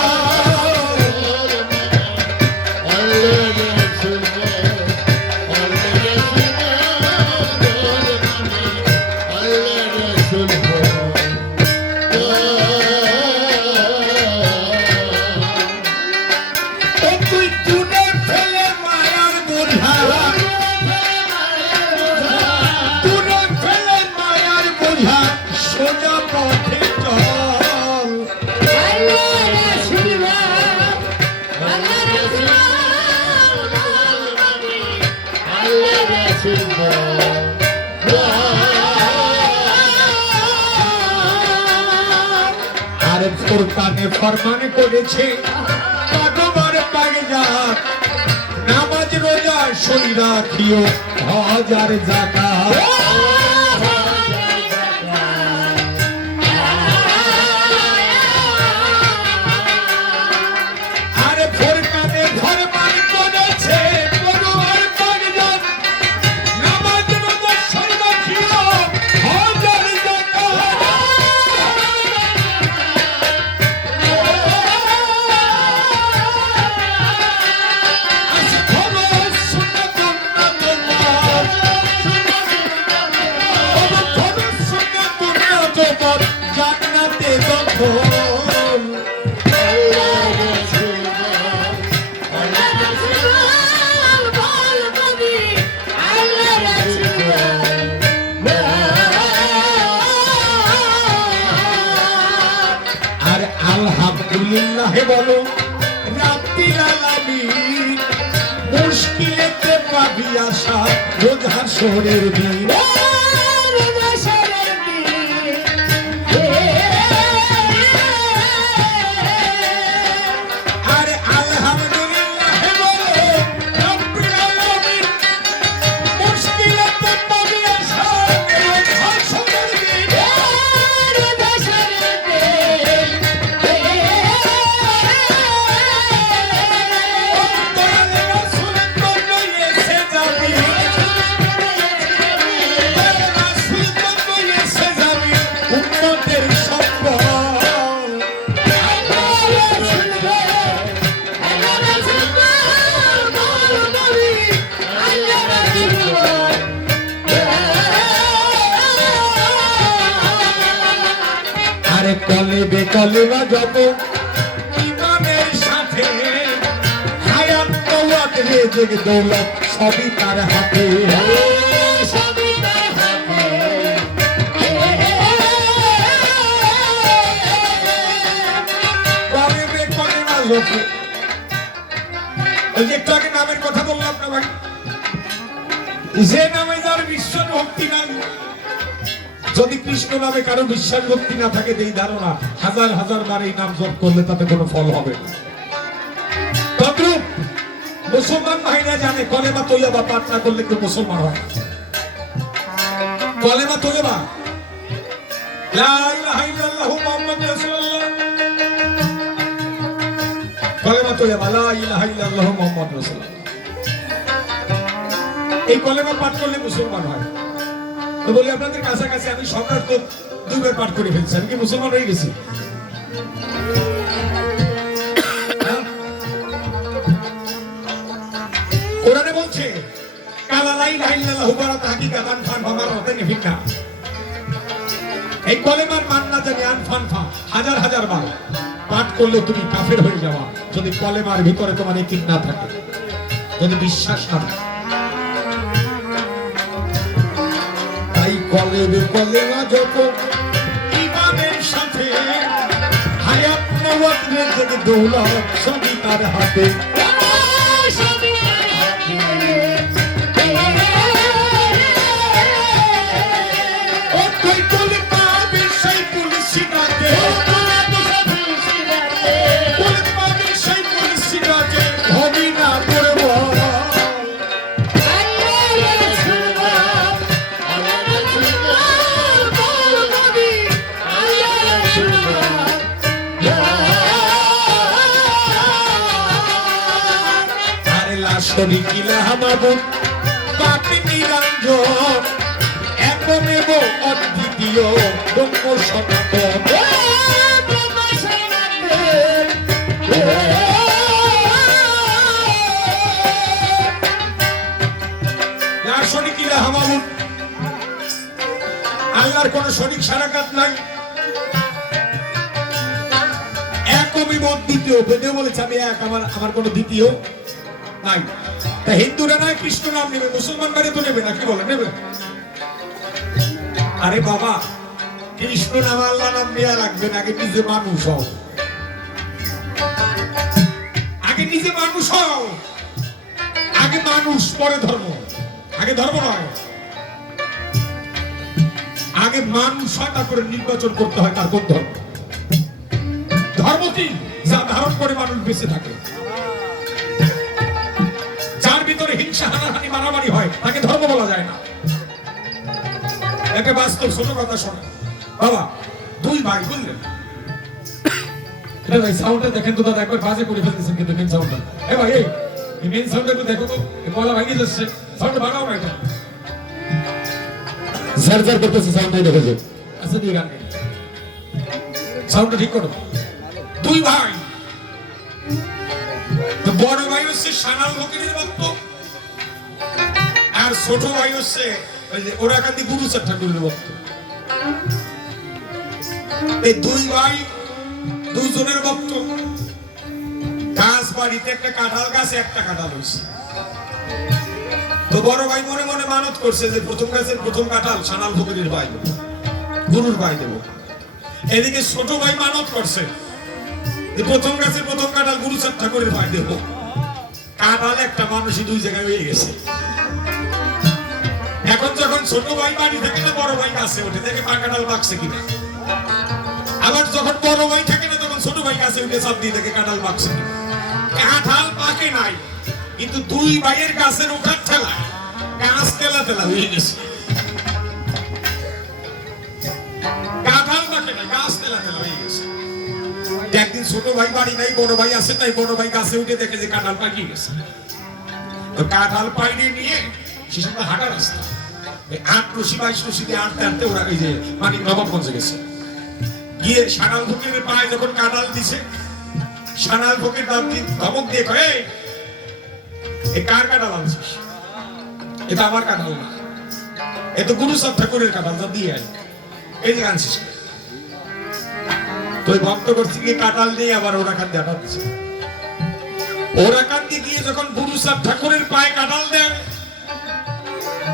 আর ফুরকানে ফরমান করেছে কতবার পাগে যাক, নামাজ রোজা সই রাখিও হাজার যাকাত। লিল্লাহে বলো রাব্বিল আলামিন মুশকিলেতে পাবি আশা রোজ হাসরের দিন আরে আলহামদুলিল্লাহ বলো রাব্বিল আলামিন মুশকিলেতে পাবি আশা রোজ হাসরের দিন দয়ালে রাসূল তো এসে যাবি রাসূল তো এসে যাবি উম্মতের সম্পদ আরে কলেবে কলেবা যত ইমানের সাথে হায়াত দৌলত রেজেক দৌলত সবই তার হাতে কলেবে কলেবা যত ওই যে একটু আগে নামের কথা বললাম না ভাই যে নামে যার বিশ্বাস ভক্তি নাই যদি কৃষ্ণ নামে কারো বিশ্বাস ভক্তি না থাকে এই ধারণা হাজার হাজার বার এই নাম জপ করলে তাতে কোনো ফল হবে না তদ্রূপ মুসলমান ভাইরা জানে কলেমা তৈয়বা পাঠ না করলে কেউ মুসলমান হয় না। কলেমা তৈয়বা লা ইলাহা ইল্লাল্লাহু মুহাম্মাদুর রাসূলুল্লাহ কলেমা তৈয়বা লা ইলাহা ইল্লাল্লাহু মুহাম্মাদুর রাসূলুল্লাহ এই কলেমা পাঠ করলে মুসলমান হয়। তো বলি আপনাদের কাছাকাছি আমি সম্রাট তো দুইবার পাঠ করে ফেলছি আমি কি মুসলমান হয়ে গেছি কোরআনে বলছে কালা লা ইলাহা ইল্লাল্লাহু বারাত হাকিকাতান ফান বামারাতান ফিকা এই কলেমার মান না জানি আনফান ফা হাজার হাজার বার পাঠ করলে তুমি কাফের হয়ে যাওয়া যদি কলেমার ভিতরে তোমার ইয়াকিন না থাকে যদি বিশ্বাস না থাকে তাই কলেবে কলেমা যত ইমানের সাথে হায়াত নওয়াত রেজেক দৌলত সবই তার হাতে ও তুই তুলি পাবি সেই পুলিশি রাতে তুলি পাবি সেই পুলিশি রাতে হবি না পড়ব আরে লাশরি কিলা হামাবুন পাপি নিরঞ্জন একমেব অদ্বিতীয় ব্রহ্ম সনাতন লাশরি কিলা হামাবুন আল্লাহর কোন শরীক সারাকাত নাই একমেব অদ্বিতীয় বেদে বলেছে আমি এক আমার কোন দ্বিতীয় নাই তা হিন্দুরা নয় কৃষ্ণ নাম নেবে মুসলমান বাড়ি তো নেবে না কি বলে নেবে আরে বাবা কৃষ্ণ নাম আল্লাহ নাম নেওয়া লাগবেন আগে নিজে মানুষ হও আগে নিজে মানুষ হও আগে মানুষ পরে ধর্ম আগে ধর্ম নয় আগে মানুষ হয় তারপরে নির্বাচন করতে হয় তার কোন ধর্ম ধর্ম কি যা ধারণ করে মানুষ বেঁচে থাকে যার ভিতরে হিংসা হানাহানি মারামারি হয় তাকে ধর্ম বলা যায় না একে বাস্তব ছোট কথা শোনে বাবা দুই ভাই বুঝলেন ভাই সাউন্ডটা দেখেন তো দাদা একবার বাজে করে ফেলতেছেন কিন্তু মেন সাউন্ডটা এ ভাই এই মেন সাউন্ডটা একটু দেখো তো গলা ভাঙিয়ে যাচ্ছে সাউন্ড বাড়াও না এটা ঝরঝর করতেছে সাউন্ডটাই দেখো যে আচ্ছা দিয়ে গান সাউন্ডটা ঠিক করো দুই ভাই তো বড় ভাই হচ্ছে সানাল ফকিরের ভক্ত আর ছোট ভাই হচ্ছে ওই যে ওরাকান্দি গুরুচাঁদ ঠাকুরের ভক্ত এই দুই ভাই দুইজনের ভক্ত গাছ বাড়িতে একটা কাঁঠাল গাছ একটা কাঁঠাল হয়েছে তো বড় ভাই মনে মনে মানত করছে যে প্রথম গাছের প্রথম কাঁঠাল সানাল ফকিরের ভাই দেব গুরুর ভাই দেব এদিকে ছোট ভাই মানত করছে এই প্রথম গাছের প্রথম কাঁঠাল গুরুচাঁদ ঠাকুরের পায়ে দেবো। কাঁঠাল একটা মানুষই দুই জায়গায় হয়ে গেছে। এখন যখন ছোট ভাই বাড়ি থাকে না, বড় ভাই গাছে ওঠে দেখে কাঁঠাল পাকছে কিনা। আবার যখন বড় ভাই থাকে না, তখন ছোট ভাই গাছে উঠে চাপ দিয়ে দেখে কাঁঠাল পাকছে কিনা। কাঁঠাল পাকে নাই, কিন্তু দুই ভাইয়ের গাছের ওঠার ঠেলা গাছ তেলা তেলা হয়ে গেছে। কাঁঠাল পাকে নাই, গাছ তেলা তেলা হয়ে গেছে। একদিন ছোট ভাই বাড়ি নাই, বড় ভাই আছে, তাই বড় ভাই গাছে উঠে দেখে যে কাঁঠাল পাকিয়ে গেছে। তো কাঁঠাল পাইনে নিয়ে সে সাথে হাঁটা রাস্তা ৮ রশি ২২ রশি দিয়ে হাঁটতে হাঁটতে ওরা এই যে মানিক নবাবগঞ্জে গেছে। গিয়ে সানাল ফকিরের পায়ে যখন কাঁঠাল দিছে, সানাল ফকির ধমক দিয়ে কয়ে, এ কার কাঁঠাল আনছিস? এটা আমার কাঁঠাল না, এ তো গুরুচাঁদ ঠাকুরের কাঁঠাল, তা দিয়ে আয়। এই যে আনছিস। তো ভক্ত করছি গিয়ে কাঁঠাল নিয়ে আবার ওরা কান দিয়ে হাঁটাচ্ছে। ওরা কান দিয়ে গিয়ে যখন গুরুচাঁদ ঠাকুরের পায়ে কাঁঠাল দেয়,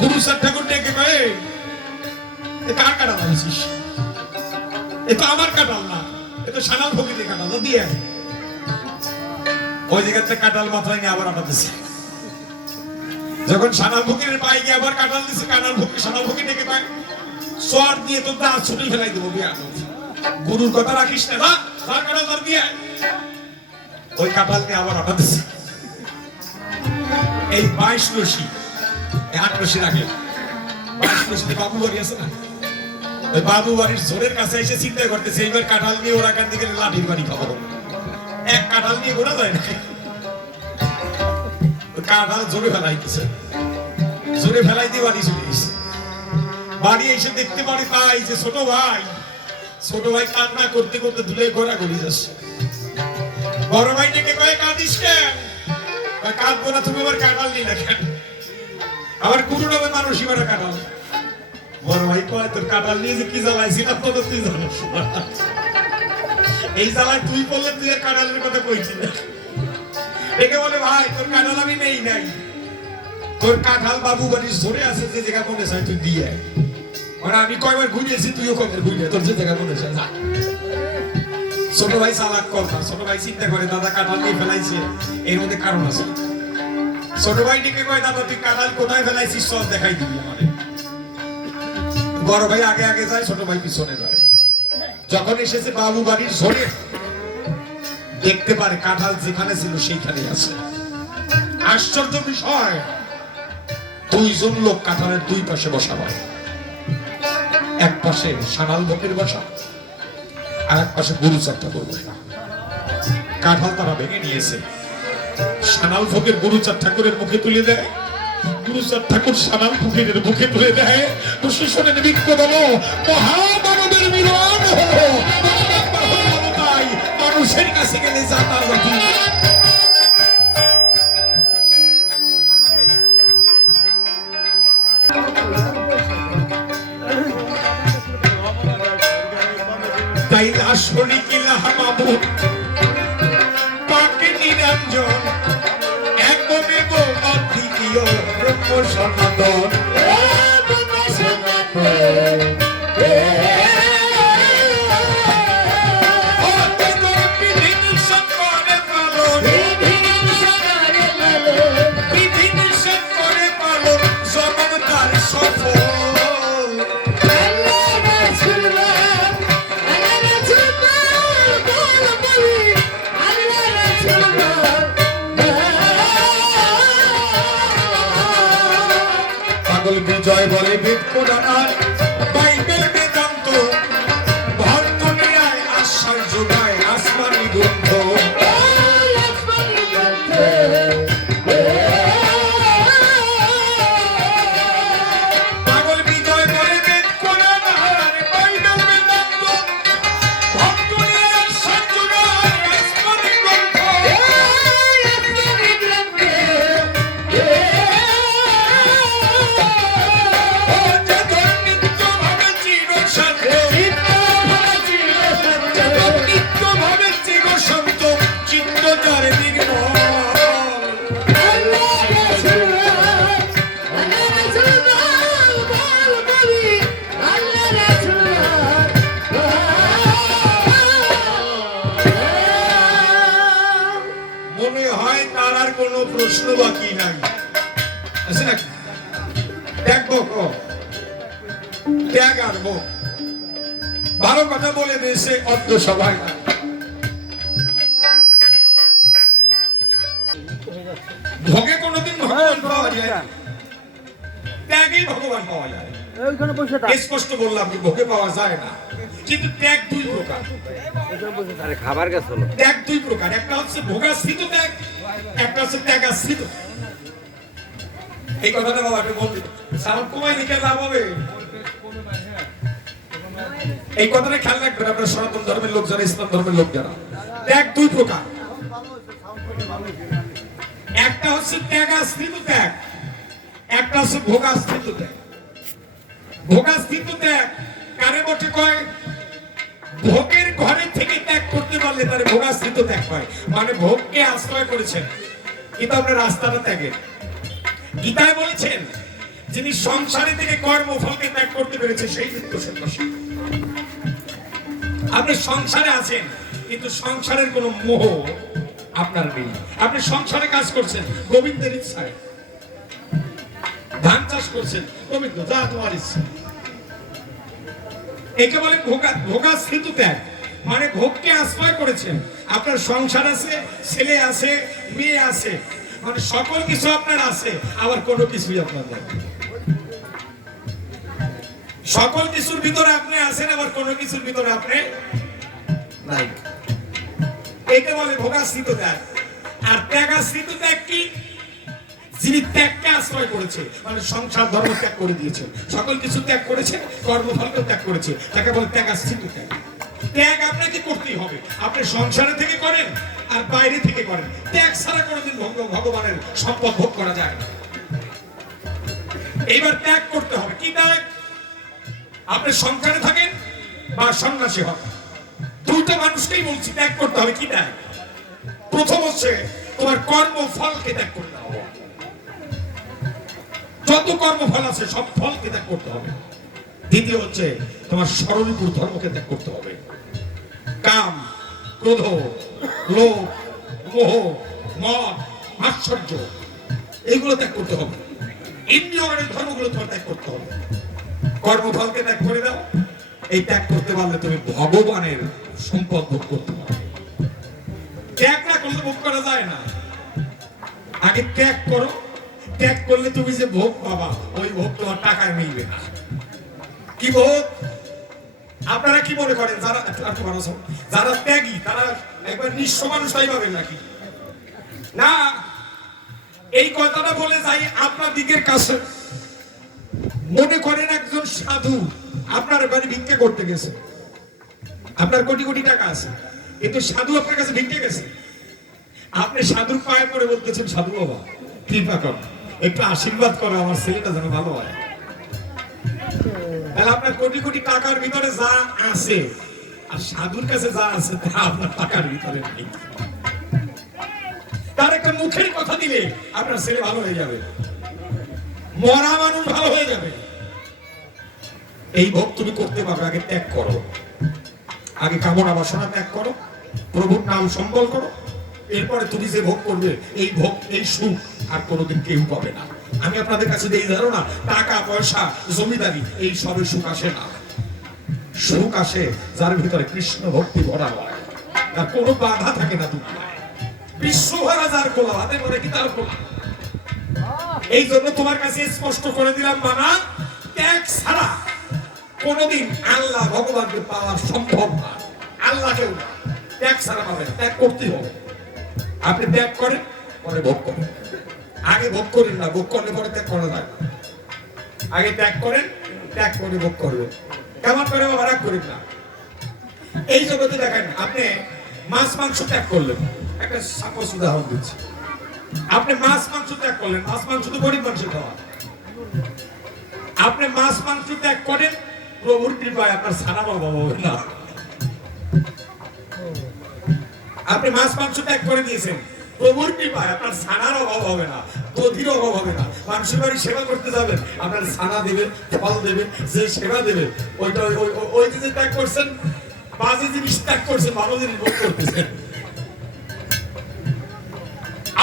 গুরুচাঁদ ঠাকুর ডেকে কয়ে, এ কার কাঁঠাল আনছিস? এ তো আমার কাঁঠাল না, এ তো সানাল ফকিরের কাঁঠাল, তা দিয়ে আয়। ওই জায়গাতে কাঁঠাল মাথায় নিয়ে আবার হাঁটাতেছে। যখন সানাল ফকিরের পায়ে গিয়ে আবার কাঁঠাল দিছে, সানাল ফকির ডেকে কয়, সর দিয়ে তো দাঁত ছুটি ফেলাই দেবো বিয়া। গুরুর কথা রাখিস না, যা কাঁঠাল ধর দিয়ে আয়। ওই কাঁঠাল নিয়ে আবার হাঁটাতেছে। এই ২২ রশি ৮ রশি রাখে ২২ রশি বাবু বাড়ি আছে না, ওই বাবু বাড়ির ঝোরের কাছে এসে চিন্তা করতেছে, এইবার কাঁঠাল নিয়ে ওরা কান দিকে লাঠির বাড়ি খাবো। এক কাঁঠাল নিয়ে ঘোরা যায় না, কাঁঠাল জোরে ফেলাইতেছে, জোরে ফেলাইতে বাড়ি চলে এসে। বাড়ি এসে দেখতে পারে তাই যে ছোট ভাই কান্না করতে করতে ধুলে ঘোরা ঘুরি যাচ্ছে। বড় ভাই ডেকে কয়ে, কাঁদিস কেন? কাঁদবো না, তুমি আবার কাঁঠাল নিলে কেন? আবার গুরু নামে মানুষ এবার কাঁঠাল। বড় ভাই কয়, তোর কাঁঠাল নিয়ে যে কি জ্বালাইছিলাম তো তুই জানিস। এই জ্বালায় তুই বললে তুই আর কাঁঠালের কথা কইছি না। ডেকে বলে, ভাই তোর কাঁঠাল আমি নেই নাই, তোর কাঁঠাল বাবু বাড়ির ঝরে আছে, যে জায়গা মনে চায় তুই দিয়ে আয়। মানে আমি কয়বার ঘুরিয়েছি, তুইও কয়বার ঘুরিয়ে, তোর যে জায়গা মনে চায় যা। ছোট ভাই চালাক কথা, ছোট ভাই চিন্তা করে দাদা কাঁঠাল নিয়ে ফেলাইছে, এর মধ্যে কারণ আছে। ছোট ভাই ডেকে কয়, দাদা তুই কাঁঠাল কোথায় ফেলাইছিস চল দেখাই দিবি আমারে। বড় ভাই আগে আগে যায়, ছোট ভাই পিছনে যায়। যখন এসেছে বাবু বাড়ির ঝরে, দেখতে পারে কাঁঠাল যেখানে ছিল সেইখানে আছে। আশ্চর্য বিষয়, দুইজন লোক কাঁঠালের দুই পাশে বসা হয়। এক পাশে সানাল ফকির বসা, আর এক পাশে গুরুচাঁদ ঠাকুর বসা। কাঁঠাল তারা ভেঙে নিয়েছে। সানাল ফকির গুরুচাঁদ ঠাকুরের মুখে তুলে দেয়, গুরুচাঁদ ঠাকুর সানাল ফকিরের মুখে তুলে দেয়। প্রশাসনের বিক্ষোভ হলো, মহামানবের মিলন হলো। মানুষের কাছে গেলে জাতাজাতি। তাই আসলে কিলা বাবু পাকে নিরঞ্জন, একমেব অদ্বিতীয় ব্রহ্ম সনাতন। বিজয় বলে বেদ পুরাণ, বাইবেল বেদান্ত, ভর দুনিয়ায় আশ্বাস যোগায় আসমানি গ্রন্থ। পাগল বিজয় বলে বেদ পুরাণ, বাইবেল বেদান্ত, ভর দুনিয়ায় আশ্বাস যোগায় আসমানি গ্রন্থ। কথা বলে দেশে অদ্য সভায় না। ভোগে কোনোদিন ভগবান পাওয়া যায় না, ত্যাগেই ভগবান পাওয়া যায়। ওইখানে বসে থাক, স্পষ্ট বললাম যে ভোগে পাওয়া যায় না, কিন্তু ত্যাগ দুই প্রকার। ওইখানে বসে থাক। আরে খাবার গেছ হলো। ত্যাগ দুই প্রকার, একটা হচ্ছে ভোগাশ্রিত ত্যাগ, একটা হচ্ছে ত্যাগাশ্রিত। এই কথাটা বাবা একটু বলতে সাউন্ড কমাই দিকে লাভ হবে। এই কথাটা খেয়াল রাখবেন আপনার সনাতন ধর্মের লোক যারা, ইসলাম ধর্মের লোক যারা। ত্যাগ দুই প্রকার, একটা হচ্ছে ত্যাগাশ্রিত ত্যাগ, একটা হচ্ছে ভোগাশ্রিত ত্যাগ। ভোগাশ্রিত ত্যাগ কারে বটে কয়? ভোগের ঘরে থেকে ত্যাগ করতে পারলে তার ভোগাশ্রিত ত্যাগ হয়, মানে ভোগকে আশ্রয় করেছেন কিন্তু আপনার রাস্তাটা ত্যাগের। গীতায় বলেছেন যিনি সংসারে থেকে কর্মফলকে ত্যাগ করতে পেরেছে সেই নিত্যসন্ন্যাসী। আপনি সংসারে আছেন কিন্তু সংসারের কোনো মোহ আপনার নেই। আপনি সংসারে কাজ করছেন গোবিন্দের ইচ্ছায়, ধান চাষ করছেন গোবিন্দ যা তোমার ইচ্ছা। একে বলে ভোগাশ্রিত ত্যাগ, মানে ভোগকে আশ্রয় করেছেন। আপনার সংসার আছে, ছেলে আছে, মেয়ে আছে, মানে সকল কিছু আপনার আছে, আবার কোনো কিছুই আপনার নেই। সকল কিছুর ভিতরে আপনি আছেন, আবার কোনো কিছুর ভিতরে আপনি নাই। একে বলে ভোগাশ্রিত ত্যাগ। আর ত্যাগাশ্রিত ত্যাগ কি? যিনি ত্যাগকে আশ্রয় করেছে, মানে সংসার ধর্ম ত্যাগ করে দিয়েছে, সকল কিছু ত্যাগ করেছে, কর্মফলকে ত্যাগ করেছে, তাকে বলে ত্যাগাশ্রিত ত্যাগ। ত্যাগ আপনাকে করতেই হবে, আপনি সংসারে থেকে করেন আর বাইরে থেকে করেন। ত্যাগ ছাড়া কোনোদিন ভগবানের সম্পদ ভোগ করা যায় না। এইবার ত্যাগ করতে হবে। কি ত্যাগ? আপনি সংসারে থাকেন বা সন্ন্যাসী হন, দুইটা মানুষকেই বলছি ত্যাগ করতে হবে। কি ত্যাগ? প্রথম হচ্ছে তোমার কর্মফলকে ত্যাগ করতে হবে। যত কর্মফল আছে সব ফলকে ত্যাগ করতে হবে। দ্বিতীয় হচ্ছে তোমার স্মরণীপুর ধর্মকে ত্যাগ করতে হবে। কাম, ক্রোধ, লোভ, মোহ, মদ, আশ্চর্য, এইগুলো ত্যাগ করতে হবে। ইন্দ্রিয়ের ধর্মগুলো তোমার ত্যাগ করতে হবে। কর্মফলকে ত্যাগ করে দাও। এই ত্যাগ করতে পারলে তুমি ভগবানের সম্পদ ভোগ করতে পারবে। ত্যাগ না করলে ভোগ করা যায় না। আগে ত্যাগ করো, ত্যাগ করলে তুমি যে ভোগ পাবা ওই ভোগ তোমার টাকায় মিলবে না। কি ভোগ? আপনারা কি মনে করেন যারা যারা ত্যাগী তারা একবার নিঃস্ব মানুষ তাই পাবেন নাকি? না, এই কথাটা বলে যাই আপনার দিকের কাছে। মনে করেন একজন সাধু আপনার বাড়ি ভিক্ষা করতে গেছে, আপনার কোটি কোটি টাকা আছে, কিন্তু সাধু আপনার কাছে ভিক্ষা গেছে। আপনি সাধুর পায়ে পড়ে বলতেছেন, সাধু বাবা কৃপা করো, একটু আশীর্বাদ করো, আমার ছেলেটা যেন ভালো হয়। তাহলে আপনার কোটি কোটি টাকার ভিতরে যা আছে আর সাধুর কাছে যা আছে তা আপনার টাকার ভিতরে নেই। তার একটা মুখের কথা দিলে আপনার ছেলে ভালো হয়ে যাবে, মরা মানুষ ভালো হয়ে যাবে। এই ভোগ তুমি করতে পারবে। আগে ত্যাগ করো, আগে কামনা বাসনা ত্যাগ করো, প্রভুর নাম সম্বল করো, এরপরে তুমি যে ভোগ করবে এই ভোগ, এই সুখ আর কোনোদিন কেউ পাবে না। আমি আপনাদের কাছে এই ধারণা, টাকা পয়সা জমিদারি এই সবে সুখ আসে না। সুখ আসে যার ভিতরে কৃষ্ণ ভক্তি ভরা হয়, তার কোনো বাধা থাকে না। তুমি বিশ্বভরা যার কোলা হাতে করে কি তার কোলা। এই জন্য তোমার কাছে স্পষ্ট করে দিলাম, মানা ত্যাগ ছাড়া কোনোদিন আল্লাহ ভগবানকে পাওয়া সম্ভব না। আল্লাহ কেউ না, ত্যাগ ছাড়া পাবেন। ত্যাগ করতেই হবে। আপনি ত্যাগ করেন পরে ভোগ করেন, আগে ভোগ করেন না। ভোগ করলে পরে ত্যাগ করা যায় না। আগে ত্যাগ করেন, ত্যাগ করে ভোগ করবেন। কেমন করে রাগ করেন না। এই জগতে দেখেন, আপনি মাছ মাংস ত্যাগ করলেন, একটা সাপোজ উদাহরণ দিচ্ছি। আপনি মাছ মাংস ত্যাগ করলেন, মাছ মাংস তো গরিব মানুষের খাওয়া। আপনি মাছ মাংস ত্যাগ করেন, প্রভুর কৃপায় আপনার ছানার অভাব হবে না। আপনি মাছ মাংস ত্যাগ করে দিয়েছেন, প্রভুর কৃপায় আপনার ছানার অভাব হবে না, দধির অভাব হবে না। মানুষের বাড়ি সেবা করতে যাবেন, আপনার ছানা দেবে, ফল দেবে, যে সেবা দেবে ওইটা ওই যে ত্যাগ করছেন, বাজে জিনিস ত্যাগ করছেন, ভালো জিনিস ভোগ করতেছেন।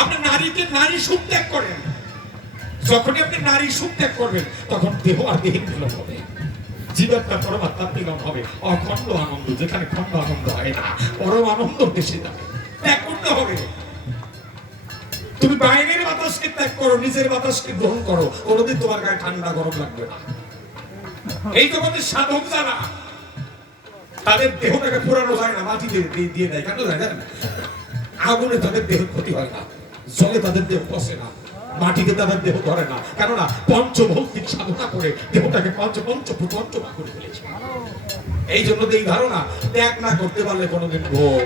আপনি নারী সুখ ত্যাগ করেন, যখনই আপনি নারী সুখ ত্যাগ করবেন তখন দেহ আর দেহের মিলন হবে। জীবাত্মা পরমাত্মা মিলন হবে অখণ্ড আনন্দ, যেখানে খণ্ড আনন্দ হয় না, পরম আনন্দ দেশে যাবে। ত্যাগ করতে হবে। তুমি বাইরের বাতাসকে ত্যাগ করো, নিজের বাতাসকে গ্রহণ করো, কোনোদিন তোমার গায়ে ঠান্ডা গরম লাগবে না। এই জগতের সাধক যারা, তাদের দেহটাকে পুরানো যায় না, মাটি দিয়ে দেয়। কেন যায় জানেন? আগুনে তাদের দেহ ক্ষতি হয় না, জলে তাদের দেহ পচে না, মাটিতে তাদের দেহ ধরে না। কেননা পঞ্চভৌতিক সাধনা করে দেহটাকে পঞ্চভাগ করে ফেলেছে। এই জন্য এই ধারণা, ত্যাগ না করতে পারলে কোনোদিন ভোগ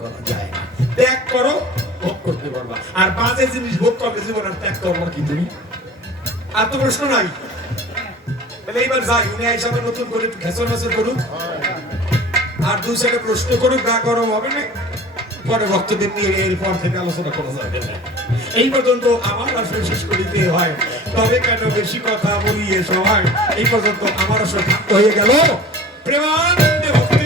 করা যায় না। ত্যাগ করো, ভোগ করতে পারবা। আর বাজে জিনিস ভোগ করবে জীবন, আর ত্যাগ করবো কি তুমি? আর তো প্রশ্ন নাই। তাহলে এইবার যাই, উনি হিসাবে নতুন করে ঘেঁচর মেচর করুক, আর দুই সাইডে প্রশ্ন করুক, গা গরম হবে না, পরে ভক্তদের নিয়ে এরপর থেকে আলোচনা করা যাবে। এই পর্যন্ত আমার আসলে শেষ করিতে হয়, তবে কেন বেশি কথা বলিয়ে সবাই এই পর্যন্ত আমার আসলে হয়ে গেল। প্রেমানন্দে ভক্তি